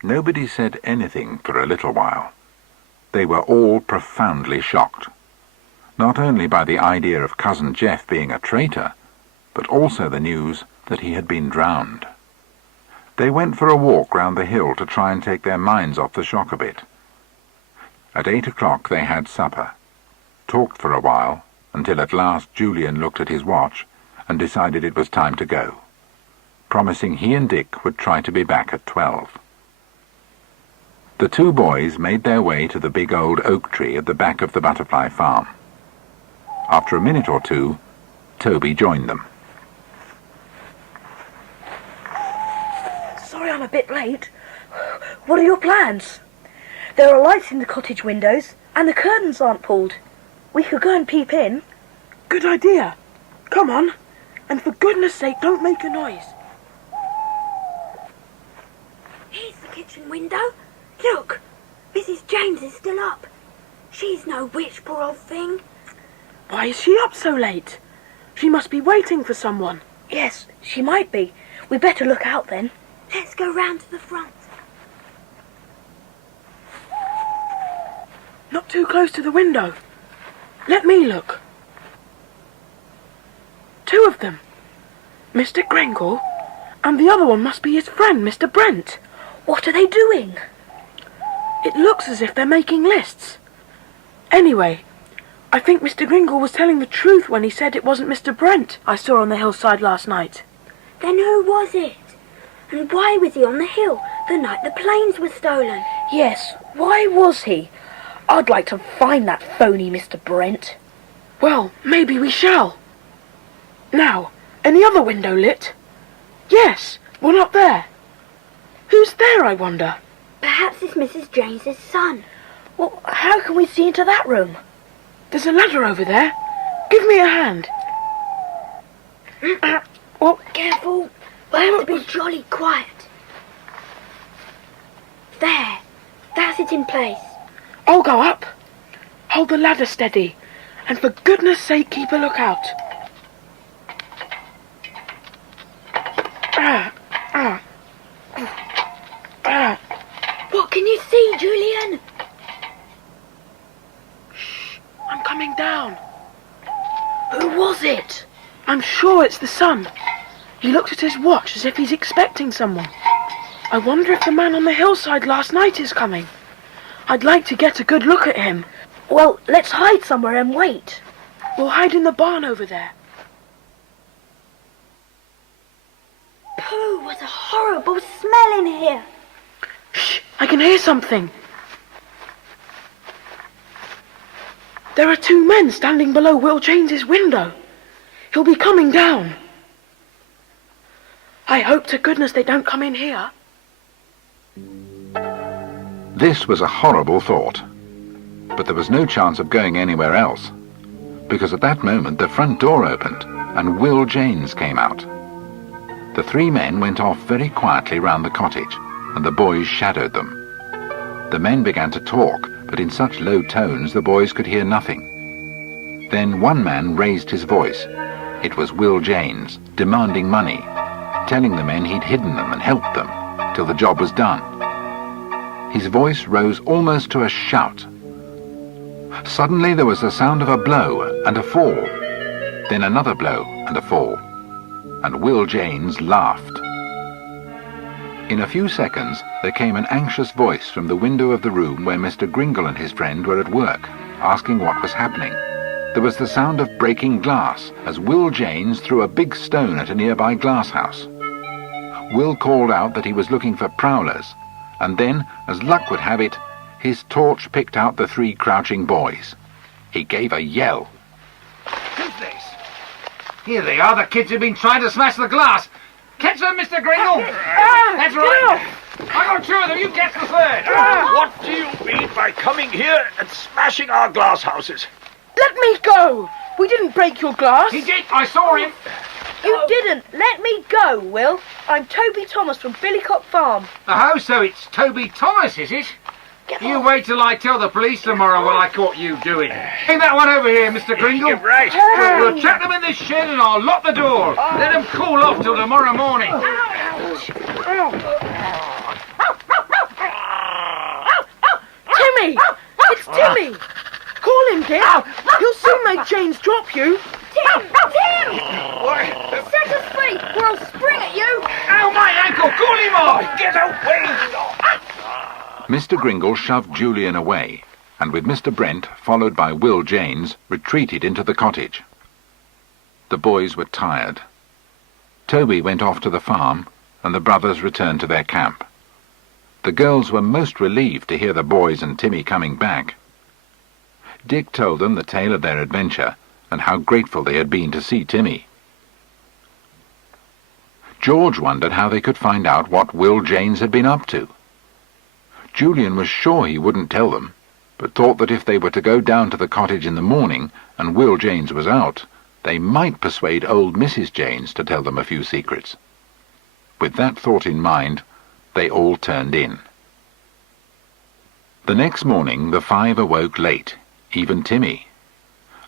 Nobody said anything for a little while. They were all profoundly shocked, not only by the idea of Cousin Jeff being a traitor, but also the news that he had been drowned. They went for a walk round the hill to try and take their minds off the shock a bit. At 8 o'clock they had supper, talked for a while, until at last Julian looked at his watch and decided it was time to go, promising he and Dick would try to be back at 12. The 2 boys made their way to the big old oak tree at the back of the butterfly farm. After a minute or 2, Toby joined them. Sorry I'm a bit late. What are your plans? There are lights in the cottage windows, and the curtains aren't pulled. We could go and peep in. Good idea. Come on. And for goodness sake, don't make a noise. Here's the kitchen window. Look, Mrs. James is still up. She's no witch, poor old thing. Why is she up so late? She must be waiting for someone. Yes, she might be. We better look out then. Let's go round to the front. Not too close to the window. Let me look. 2 of them. Mr. Gringle, and the other one must be his friend, Mr. Brent. What are they doing? It looks as if they're making lists. Anyway, I think Mr. Gringle was telling the truth when he said it wasn't Mr. Brent I saw on the hillside last night. Then who was it? And why was he on the hill the night the planes were stolen? Yes, why was he? I'd like to find that phony Mr. Brent. Well, maybe we shall. Now, any other window lit? Yes, one up there. Who's there, I wonder? Perhaps it's Mrs. James's son. Well, how can we see into that room? There's a ladder over there. Give me a hand. Oh, careful. We'll have to be jolly quiet. There. That's it in place. I'll go up. Hold the ladder steady. And for goodness sake, keep a lookout. What can you see, Julian? Shh, I'm coming down. Who was it? I'm sure it's the son. He looked at his watch as if he's expecting someone. I wonder if the man on the hillside last night is coming. I'd like to get a good look at him. Well, let's hide somewhere and wait. We'll hide in the barn over there. Pooh, what a horrible smell in here. Shh, I can hear something. There are 2 men standing below Will James's window. He'll be coming down. I hope to goodness they don't come in here. This was a horrible thought, but there was no chance of going anywhere else, because at that moment the front door opened and Will James came out. The 3 men went off very quietly round the cottage, and the boys shadowed them. The men began to talk, but in such low tones the boys could hear nothing. Then one man raised his voice. It was Will James, demanding money, telling the men he'd hidden them and helped them till the job was done. His voice rose almost to a shout. Suddenly there was the sound of a blow and a fall, then another blow and a fall, and Will James laughed. In a few seconds there came an anxious voice from the window of the room where Mr. Gringle and his friend were at work, asking what was happening. There was the sound of breaking glass as Will James threw a big stone at a nearby glass house. Will called out that he was looking for prowlers, and then, as luck would have it, his torch picked out the 3 crouching boys. He gave a yell. Who's this? Here they are, the kids who've been trying to smash the glass. Catch them, Mr. Gringle! That's right! I got 2 of them, you catch the 3rd! What do you mean by coming here and smashing our glass houses? Let me go! We didn't break your glass. He did, I saw him. You didn't. Let me go, Will. I'm Toby Thomas from Billycock Farm. Oh, so it's Toby Thomas, is it? You wait till I tell the police tomorrow what I caught you doing. Bring that one over here, Mr. Gringle. You're right. We'll trap them in this shed and I'll lock the door. Let them cool off till tomorrow morning. Timmy! It's Timmy! Call him, Dick. He'll soon make James drop you. Tim! Set us free or I'll spring at you! Ow, my ankle! Call him off! Get away! Mr. Gringle shoved Julian away, and with Mr. Brent, followed by Will James, retreated into the cottage. The boys were tired. Toby went off to the farm, and the brothers returned to their camp. The girls were most relieved to hear the boys and Timmy coming back. Dick told them the tale of their adventure, and how grateful they had been to see Timmy. George wondered how they could find out what Will James had been up to. Julian was sure he wouldn't tell them, but thought that if they were to go down to the cottage in the morning and Will James was out, they might persuade old Mrs. James to tell them a few secrets. With that thought in mind, they all turned in. The next morning the five awoke late, even Timmy.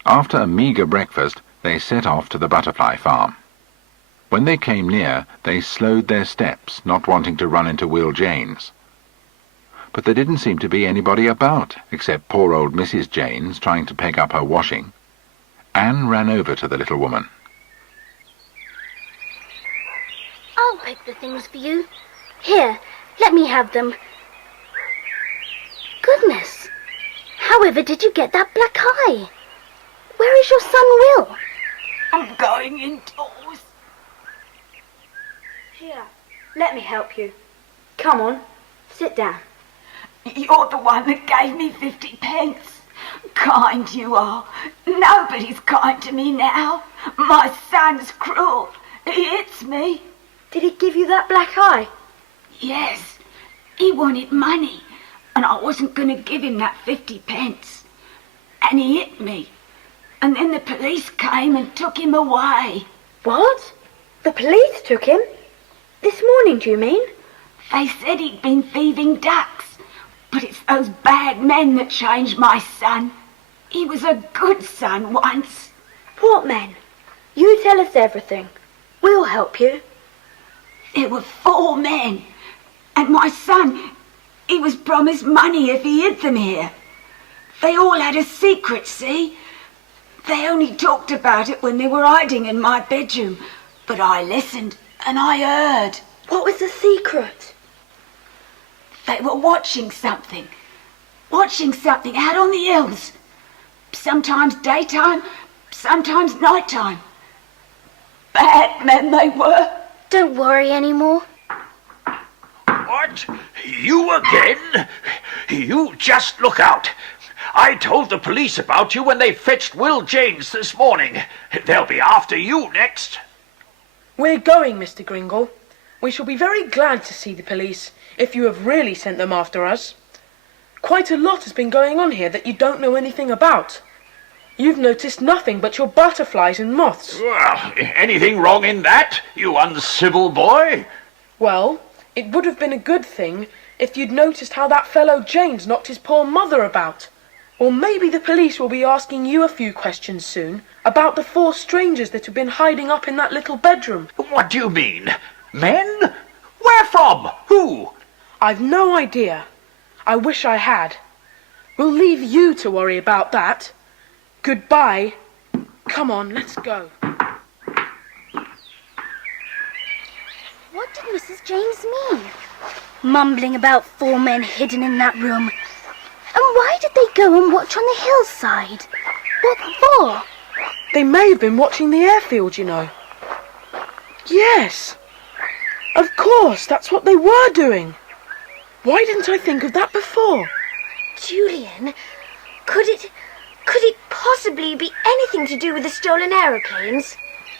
After a meagre breakfast, they set off to the butterfly farm. When they came near, they slowed their steps, not wanting to run into Will Janes. But there didn't seem to be anybody about, except poor old Mrs. Janes trying to peg up her washing. Anne ran over to the little woman. I'll pick the things for you. Here, let me have them. Goodness, however did you get that black eye? Where is your son Will? I'm going indoors. Here, let me help you. Come on, sit down. You're the one that gave me 50 pence. Kind you are. Nobody's kind to me now. My son's cruel. He hits me. Did he give you that black eye? Yes. He wanted money, and I wasn't going to give him that 50 pence. And he hit me. And then the police came and took him away. What? The police took him? This morning, do you mean? They said he'd been thieving ducks. But it's those bad men that changed my son. He was a good son once. What men? You tell us everything. We'll help you. There were 4 men. And my son, he was promised money if he hid them here. They all had a secret, see? They only talked about it when they were hiding in my bedroom. But I listened and I heard. What was the secret? They were watching something out on the hills. Sometimes daytime, sometimes nighttime. Bad men they were. Don't worry anymore. What? You again? You just look out. I told the police about you when they fetched Will Janes this morning. They'll be after you next. We're going, Mr. Gringle. We shall be very glad to see the police, if you have really sent them after us. Quite a lot has been going on here that you don't know anything about. You've noticed nothing but your butterflies and moths. Well, anything wrong in that, you uncivil boy? Well, it would have been a good thing if you'd noticed how that fellow James knocked his poor mother about. Or maybe the police will be asking you a few questions soon about the 4 strangers that have been hiding up in that little bedroom. What do you mean? Men? Where from? Who? I've no idea. I wish I had. We'll leave you to worry about that. Goodbye. Come on, let's go. What did Mrs. James mean? Mumbling about 4 men hidden in that room. And why did they go and watch on the hillside? What for? They may have been watching the airfield, you know. Yes. Of course, that's what they were doing. Why didn't I think of that before? Julian, could it possibly be anything to do with the stolen aeroplanes?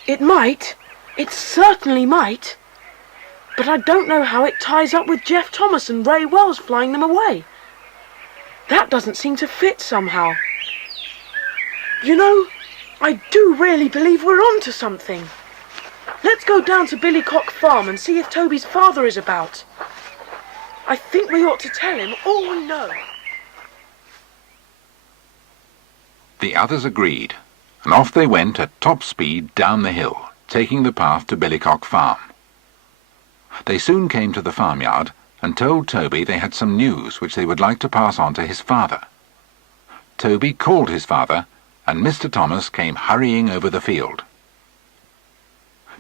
It might. It certainly might. But I don't know how it ties up with Jeff Thomas and Ray Wells flying them away. That doesn't seem to fit somehow. You know, I do really believe we're on to something. Let's go down to Billycock Farm and see if Toby's father is about. I think we ought to tell him all we know. The others agreed, and off they went at top speed down the hill, taking the path to Billycock Farm. They soon came to the farmyard and told Toby they had some news which they would like to pass on to his father. Toby called his father, and Mr. Thomas came hurrying over the field.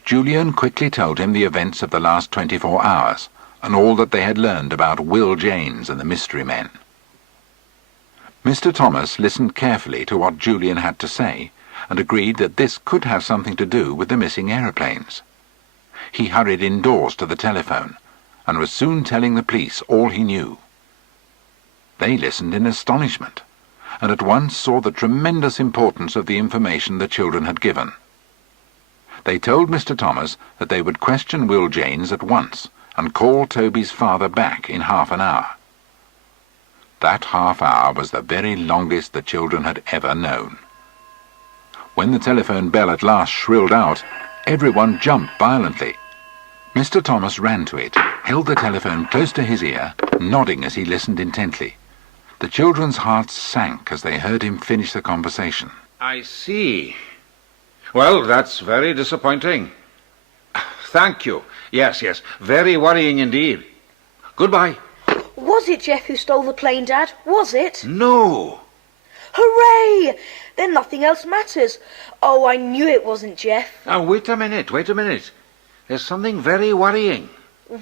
Julian quickly told him the events of the last 24 hours, and all that they had learned about Will Janes and the mystery men. Mr. Thomas listened carefully to what Julian had to say, and agreed that this could have something to do with the missing aeroplanes. He hurried indoors to the telephone, and was soon telling the police all he knew. They listened in astonishment, and at once saw the tremendous importance of the information the children had given. They told Mr. Thomas that they would question Will Janes at once, and call Toby's father back in half an hour. That half hour was the very longest the children had ever known. When the telephone bell at last shrilled out, everyone jumped violently. Mr. Thomas ran to it, held the telephone close to his ear, nodding as he listened intently. The children's hearts sank as they heard him finish the conversation. I see. Well, that's very disappointing. Thank you. Yes, very worrying indeed. Goodbye. Was it Jeff who stole the plane, Dad? Was it? No. Hooray! Then nothing else matters. Oh, I knew it wasn't Jeff. Now, wait a minute. There's something very worrying.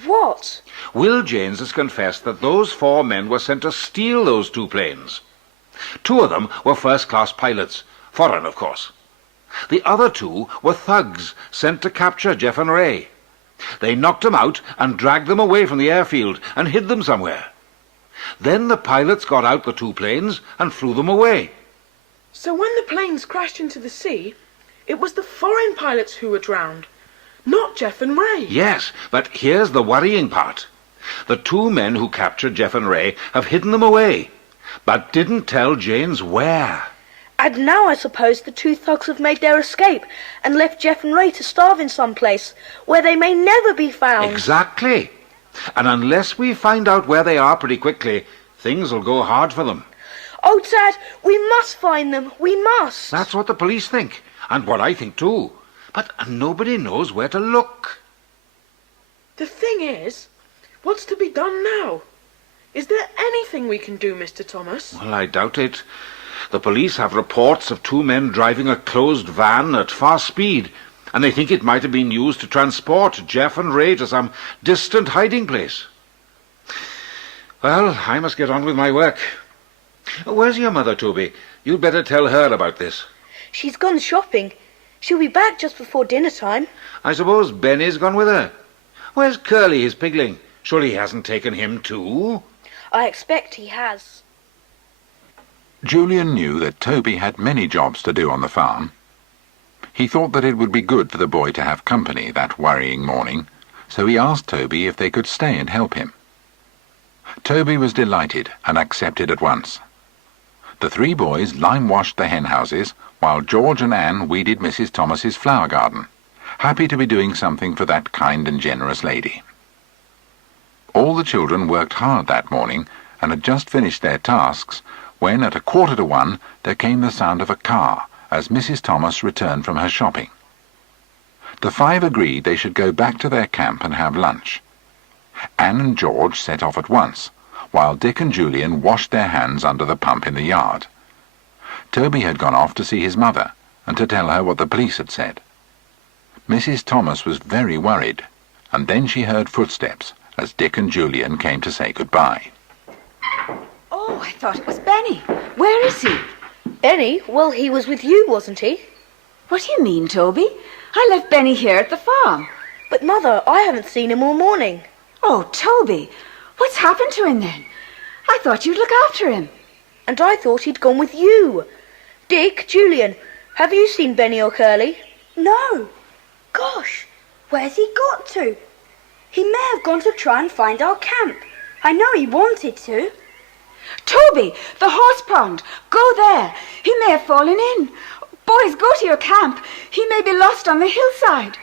What? Will Janes has confessed that those 4 men were sent to steal those 2 planes. 2 of them were first-class pilots, foreign, of course. The other 2 were thugs sent to capture Jeff and Ray. They knocked them out and dragged them away from the airfield and hid them somewhere. Then the pilots got out the 2 planes and flew them away. So when the planes crashed into the sea, it was the foreign pilots who were drowned, not Jeff and Ray. Yes, but here's the worrying part. The 2 men who captured Jeff and Ray have hidden them away, but didn't tell Janes where. And now I suppose the 2 thugs have made their escape and left Jeff and Ray to starve in some place where they may never be found. Exactly. And unless we find out where they are pretty quickly, things will go hard for them. Oh, Dad, we must find them. We must. That's what the police think, and what I think too. But nobody knows where to look. The thing is, what's to be done now? Is there anything we can do, Mr. Thomas? Well, I doubt it. The police have reports of 2 men driving a closed van at fast speed, and they think it might have been used to transport Jeff and Ray to some distant hiding place. Well, I must get on with my work. Where's your mother, Toby? You'd better tell her about this. She's gone shopping. She'll be back just before dinner time. I suppose Benny's gone with her. Where's Curly, his pigling? Surely he hasn't taken him too? I expect he has. Julian knew that Toby had many jobs to do on the farm. He thought that it would be good for the boy to have company that worrying morning, so he asked Toby if they could stay and help him. Toby was delighted and accepted at once. The 3 boys lime-washed the hen houses, while George and Anne weeded Mrs. Thomas's flower garden, happy to be doing something for that kind and generous lady. All the children worked hard that morning and had just finished their tasks when, at 1:15, there came the sound of a car as Mrs. Thomas returned from her shopping. The 5 agreed they should go back to their camp and have lunch. Anne and George set off at once, while Dick and Julian washed their hands under the pump in the yard. Toby had gone off to see his mother and to tell her what the police had said. Mrs. Thomas was very worried, and then she heard footsteps as Dick and Julian came to say goodbye. Oh, I thought it was Benny. Where is he? Benny? Well, he was with you, wasn't he? What do you mean, Toby? I left Benny here at the farm. But, Mother, I haven't seen him all morning. Oh, Toby, what's happened to him then? I thought you'd look after him. And I thought he'd gone with you. Dick, Julian, have you seen Benny or Curly? No. Gosh, where's he got to? He may have gone to try and find our camp. I know he wanted to. Toby, the horse pond. Go there. He may have fallen in. Boys, go to your camp. He may be lost on the hillside.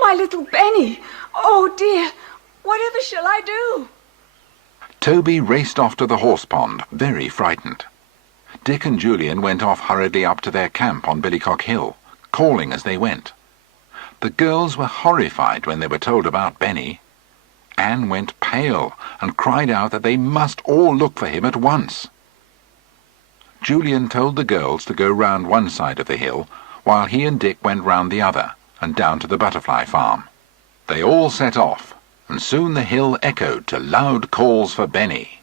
My little Benny. Oh, dear. Whatever shall I do? Toby raced off to the horse pond, very frightened. Dick and Julian went off hurriedly up to their camp on Billycock Hill, calling as they went. The girls were horrified when they were told about Benny. Anne went pale and cried out that they must all look for him at once. Julian told the girls to go round one side of the hill, while he and Dick went round the other and down to the butterfly farm. They all set off, and soon the hill echoed to loud calls for Benny.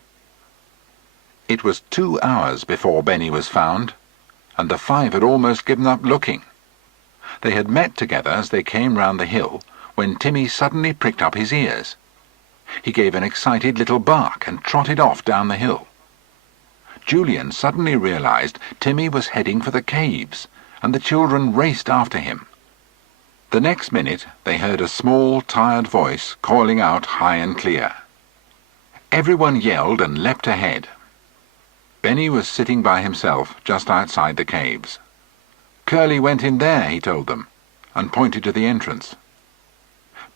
It was 2 hours before Benny was found, and the 5 had almost given up looking. They had met together as they came round the hill, when Timmy suddenly pricked up his ears. He gave an excited little bark and trotted off down the hill. Julian suddenly realized Timmy was heading for the caves, and the children raced after him. The next minute they heard a small, tired voice calling out high and clear. Everyone yelled and leapt ahead. Benny was sitting by himself just outside the caves. Curly went in there, he told them, and pointed to the entrance.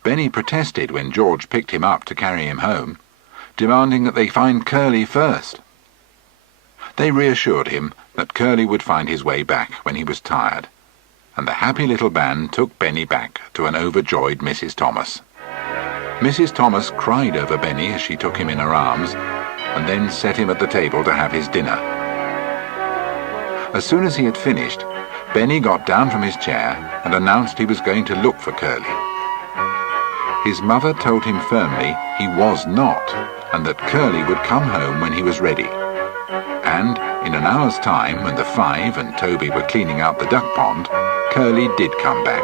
Benny protested when George picked him up to carry him home, demanding that they find Curly first. They reassured him that Curly would find his way back when he was tired, and the happy little band took Benny back to an overjoyed Mrs. Thomas. Mrs. Thomas cried over Benny as she took him in her arms, and then set him at the table to have his dinner. As soon as he had finished, Benny got down from his chair and announced he was going to look for Curly. His mother told him firmly he was not, and that Curly would come home when he was ready. And in an hour's time, when the five and Toby were cleaning out the duck pond, Curly did come back.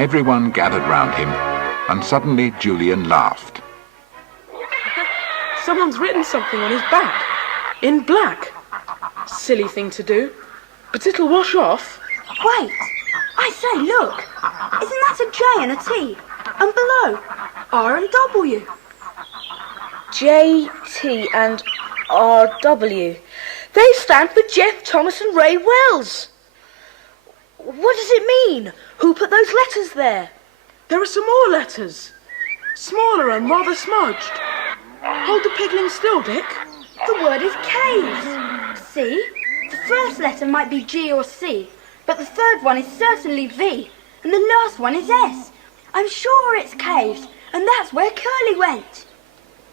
Everyone gathered round him, and suddenly Julian laughed. Someone's written something on his back, in black. Silly thing to do, but it'll wash off. Wait, I say, look. Isn't that a J and a T? And below, R and W. J, T and R-W. They stand for Jeff, Thomas and Ray Wells. What does it mean? Who put those letters there? There are some more letters. Smaller and rather smudged. Hold the pigling still, Dick. The word is caves. See? The first letter might be G or C, but the third one is certainly V, and the last one is S. I'm sure it's caves, and that's where Curly went.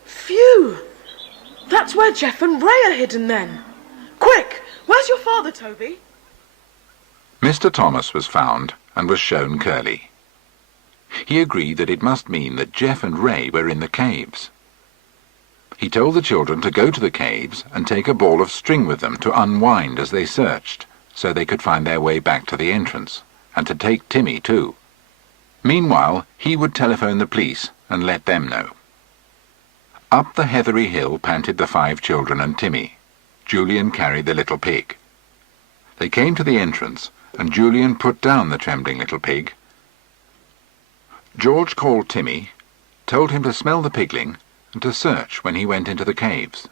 Phew! That's where Jeff and Ray are hidden then. Quick, where's your father, Toby? Mr. Thomas was found and was shown Curly. He agreed that it must mean that Jeff and Ray were in the caves. He told the children to go to the caves and take a ball of string with them to unwind as they searched, so they could find their way back to the entrance, and to take Timmy too. Meanwhile, he would telephone the police and let them know. Up the heathery hill panted the five children and Timmy. Julian carried the little pig. They came to the entrance, and Julian put down the trembling little pig. George called Timmy, told him to smell the pigling, and to search when he went into the caves.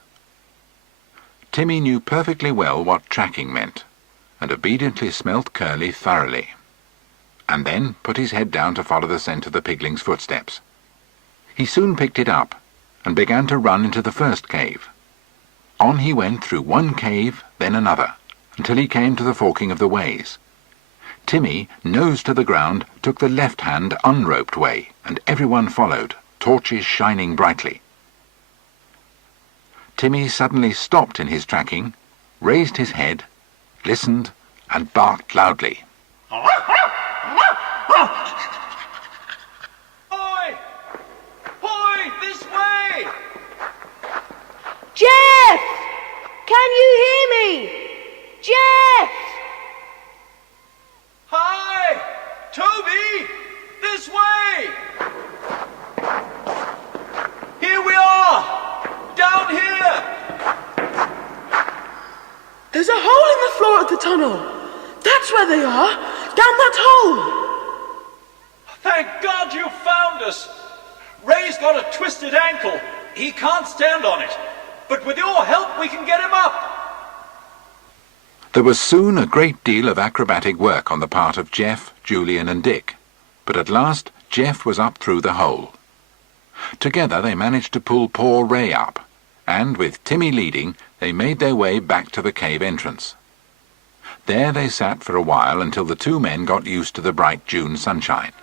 Timmy knew perfectly well what tracking meant, and obediently smelt Curly thoroughly, and then put his head down to follow the scent of the pigling's footsteps. He soon picked it up, and began to run into the first cave. On he went through one cave, then another, until he came to the forking of the ways. Timmy, nose to the ground, took the left-hand unroped way, and everyone followed, torches shining brightly. Timmy suddenly stopped in his tracking, raised his head, listened, and barked loudly. Jeff! Can you hear me? Jeff! Hi! Toby! This way! Here we are! Down here! There's a hole in the floor of the tunnel. That's where they are, down that hole. Thank God you found us. Ray's got a twisted ankle. He can't stand on it. But with your help, we can get him up. There was soon a great deal of acrobatic work on the part of Jeff, Julian and Dick, but at last Jeff was up through the hole. Together they managed to pull poor Ray up, and with Timmy leading, they made their way back to the cave entrance. There they sat for a while until the two men got used to the bright June sunshine.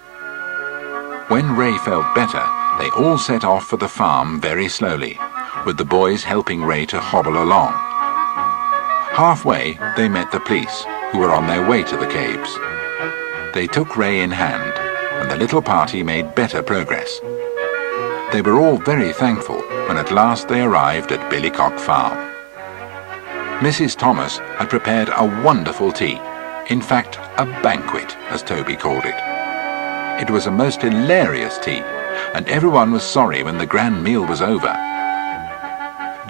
When Ray felt better, they all set off for the farm very slowly, with the boys helping Ray to hobble along. Halfway, they met the police, who were on their way to the caves. They took Ray in hand, and the little party made better progress. They were all very thankful when at last they arrived at Billycock Farm. Mrs. Thomas had prepared a wonderful tea, in fact, a banquet, as Toby called it. It was a most hilarious tea, and everyone was sorry when the grand meal was over.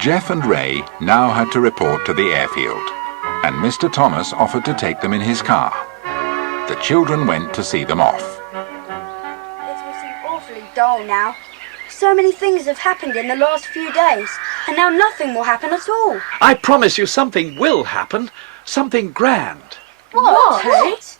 Jeff and Ray now had to report to the airfield, and Mr. Thomas offered to take them in his car. The children went to see them off. It will seem awfully dull now. So many things have happened in the last few days, and now nothing will happen at all. I promise you something will happen. Something grand. What?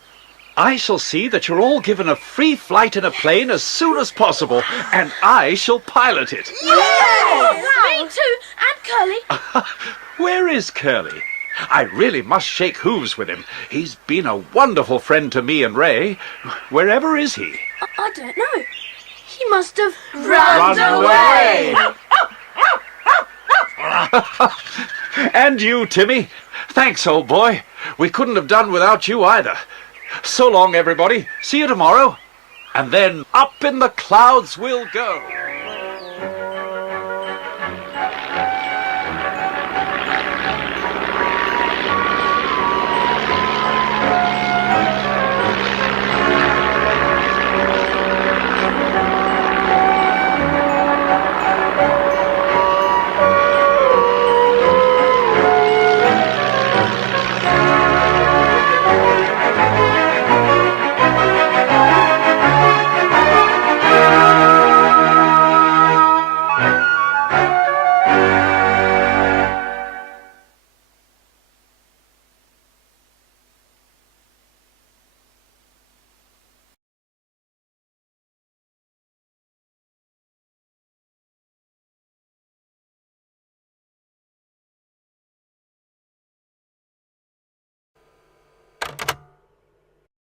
I shall see that you're all given a free flight in a plane as soon as possible, and I shall pilot it. Me too, and Curly? Where is Curly? I really must shake hooves with him. He's been a wonderful friend to me and Ray. Wherever is he? I don't know. He must have Run away! And you, Timmy. Thanks, old boy. We couldn't have done without you either. So long, everybody. See you tomorrow. And then up in the clouds we'll go.